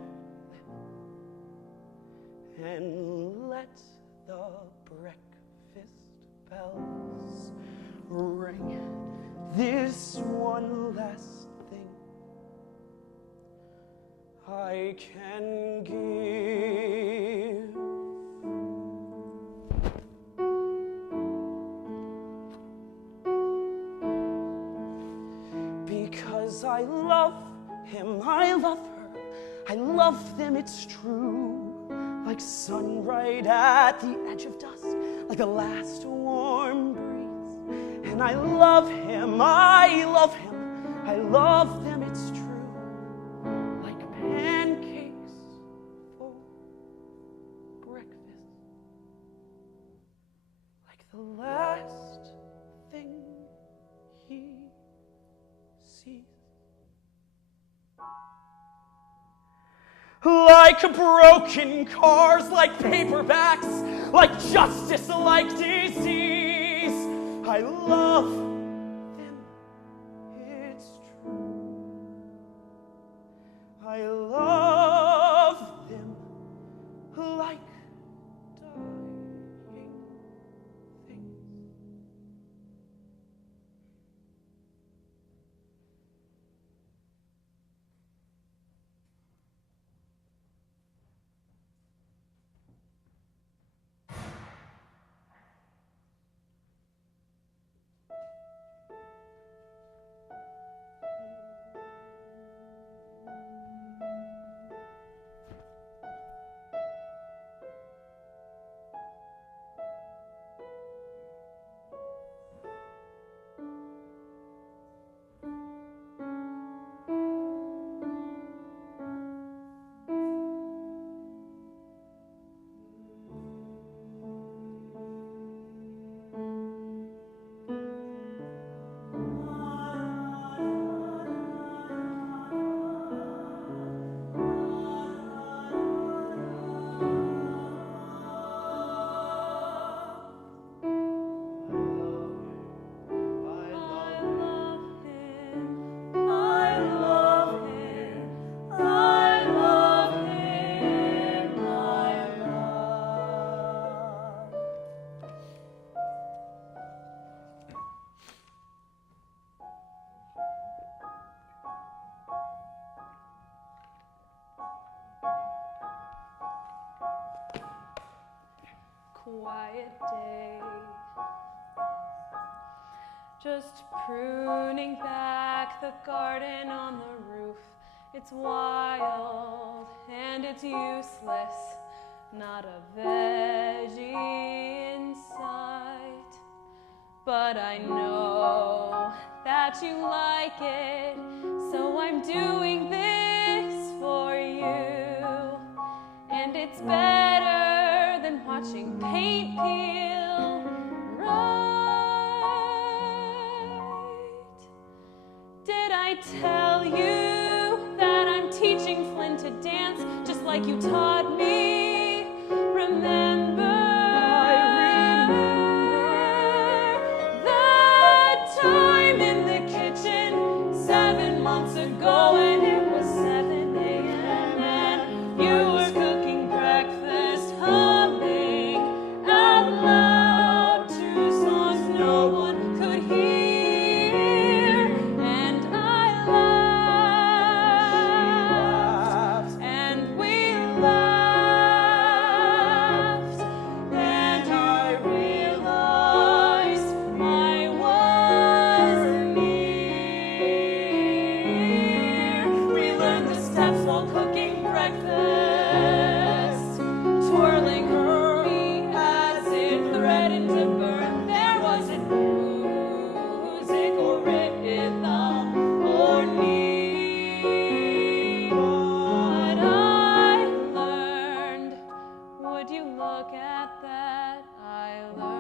let the breakfast bells ring. This one last thing I can give. Because I love him, I love her, I love them, it's true. Like sun right at the edge of dusk, like the last warm breeze. And I love him, I love him, I love them, it's true. Like pancakes for breakfast. Like the last thing he sees. Like broken cars, like paperbacks, like justice, like disease. I love them, it's true. I love them like dying things. quiet day. Just pruning back the garden on the roof. It's wild and it's useless, not a veggie in sight. But I know that you like it, so I'm doing this for you. And it's better than watching paint peel right. Did I tell you that I'm teaching Flynn to dance just like you taught me? Remember the time in the kitchen 7 months ago, and it was 7 a.m. and you were cooking breakfast, humming out loud 2 songs no one could hear, and I laughed, and we laughed, and I realized I was near. We learned the steps while cooking breakfast, twirling me as it threatened to burn. There wasn't music or rhythm or need, but I learned. Would you look at that? I learned.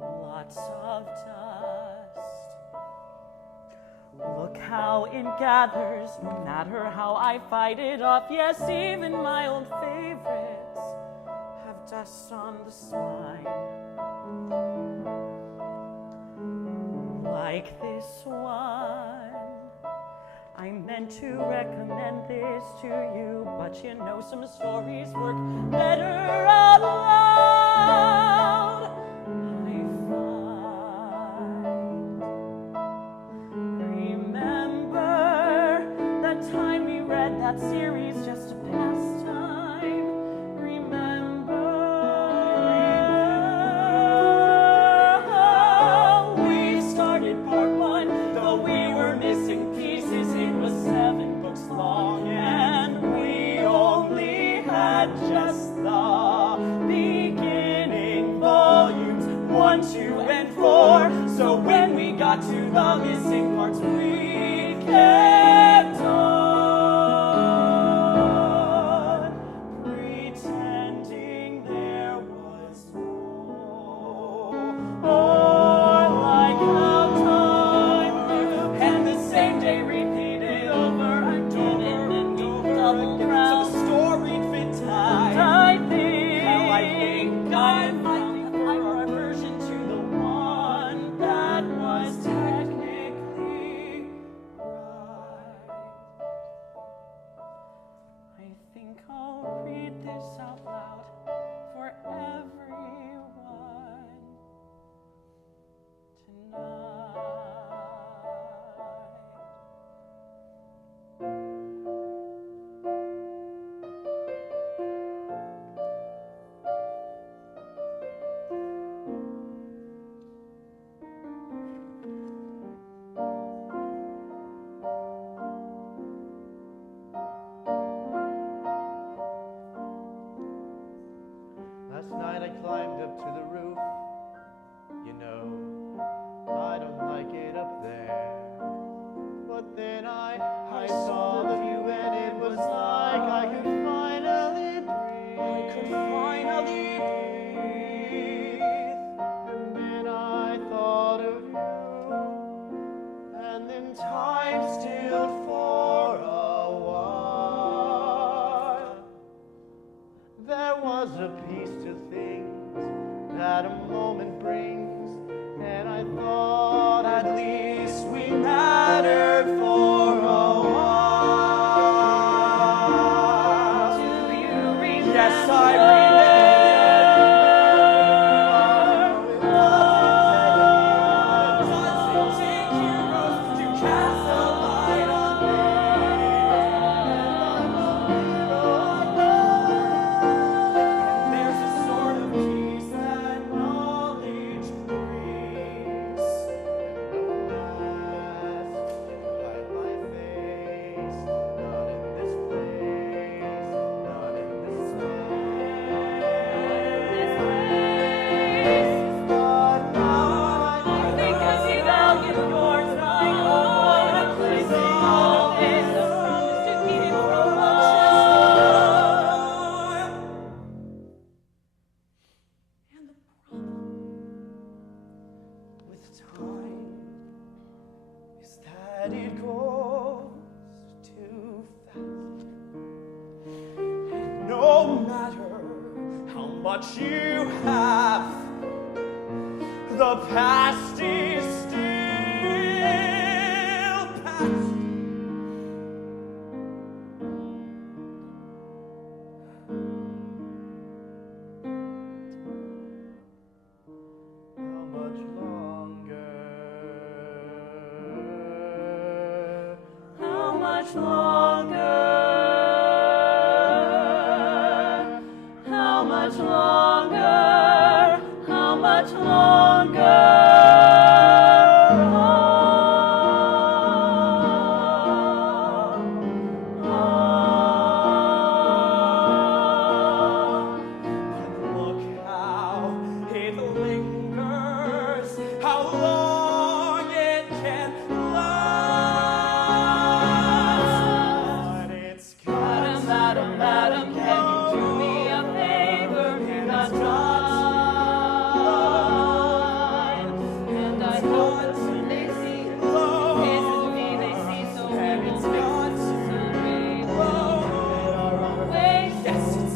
Lots of dust. Look how it gathers, no matter how I fight it off. Yes, even my old favorites have dust on the spine. Like this one. I meant to recommend this to you, but you know some stories work better out loud. I find. Remember that time we read that series just to pass time. Remember we started part 1, though we were missing pieces. It was 7 books long, and we only had just the beginning volumes 1, 2, and 4. So when we got to the missing parts, we kept on pretending there was more. Or like how time moved, and the same day repeated over again, and then we doubled around. So the story fit tight. I think I'm for a version to the one that was technically right. I think I'll read this out loud for everyone tonight. Last night I climbed up to the roof. You know, I don't like it up there. But then I saw the view, and it was like I could finally breathe. And then I thought of you, and then time stilled for a while. There was a peace to things that a moment brings, and I thought at least we mattered for a while. Do you remember? Yes, I remember. that it goes too fast. And no matter how much you have, the past is still past. How much longer? How much longer? How much longer? How much longer? Look how it lingers, how long it can last. But it's got Madam, can you do me a favor and not drive? And I hope when they see faces me, they see so very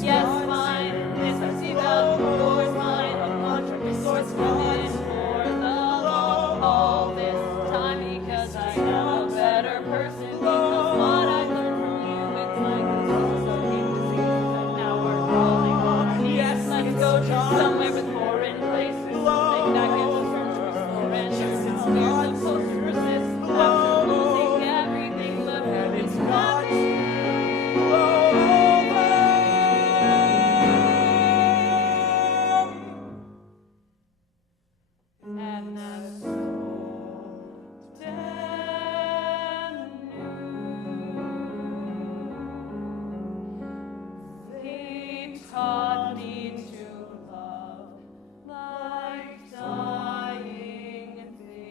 Yes, fine. This I see the door's mine. A bunch of resorts coming for the all this time because I am a better person. Because what I learned from you with my consistency disease, and now we're falling on. Yes, let's go to somewhere with foreign places. Something that gives us from foreign. We're supposed to resist after losing everything, but it's nothing. And that's so damn new. Fate taught me to love like dying things.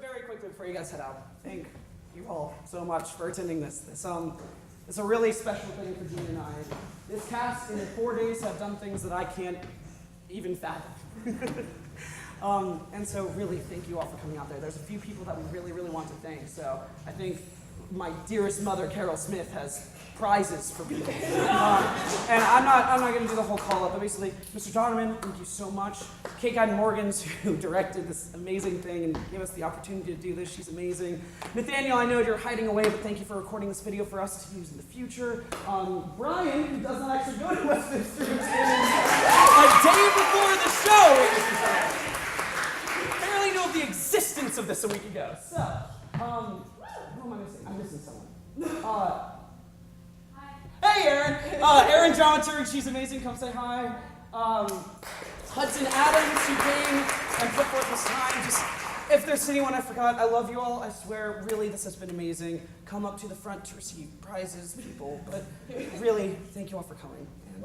Very quickly before you guys head out, thank you all so much for attending this. It's a really special thing for Gina and I. This cast in 4 days have done things that I can't even fathom. And so really thank you all for coming out there. There's a few people that we really, really want to thank. So I think my dearest mother, Carol Smith, has prizes for people. And I'm not going to do the whole call up, but basically, Mr. Donovan, thank you so much. Kate Morgens, who directed this amazing thing and gave us the opportunity to do this, she's amazing. Nathaniel, I know you're hiding away, but thank you for recording this video for us to use in the future. Brian, who does not actually go to Westminster, who's a day before the show, ladies and gentlemen. Barely knew of the existence of this a week ago. So, who am I missing? I'm missing someone. Hey, Erin. Erin, Dramaturge, she's amazing. Come say hi. Hudson Adams, who came and put forth this time. Just, if there's anyone I forgot, I love you all. I swear, really, this has been amazing. Come up to the front to receive prizes, people. But really, thank you all for coming. And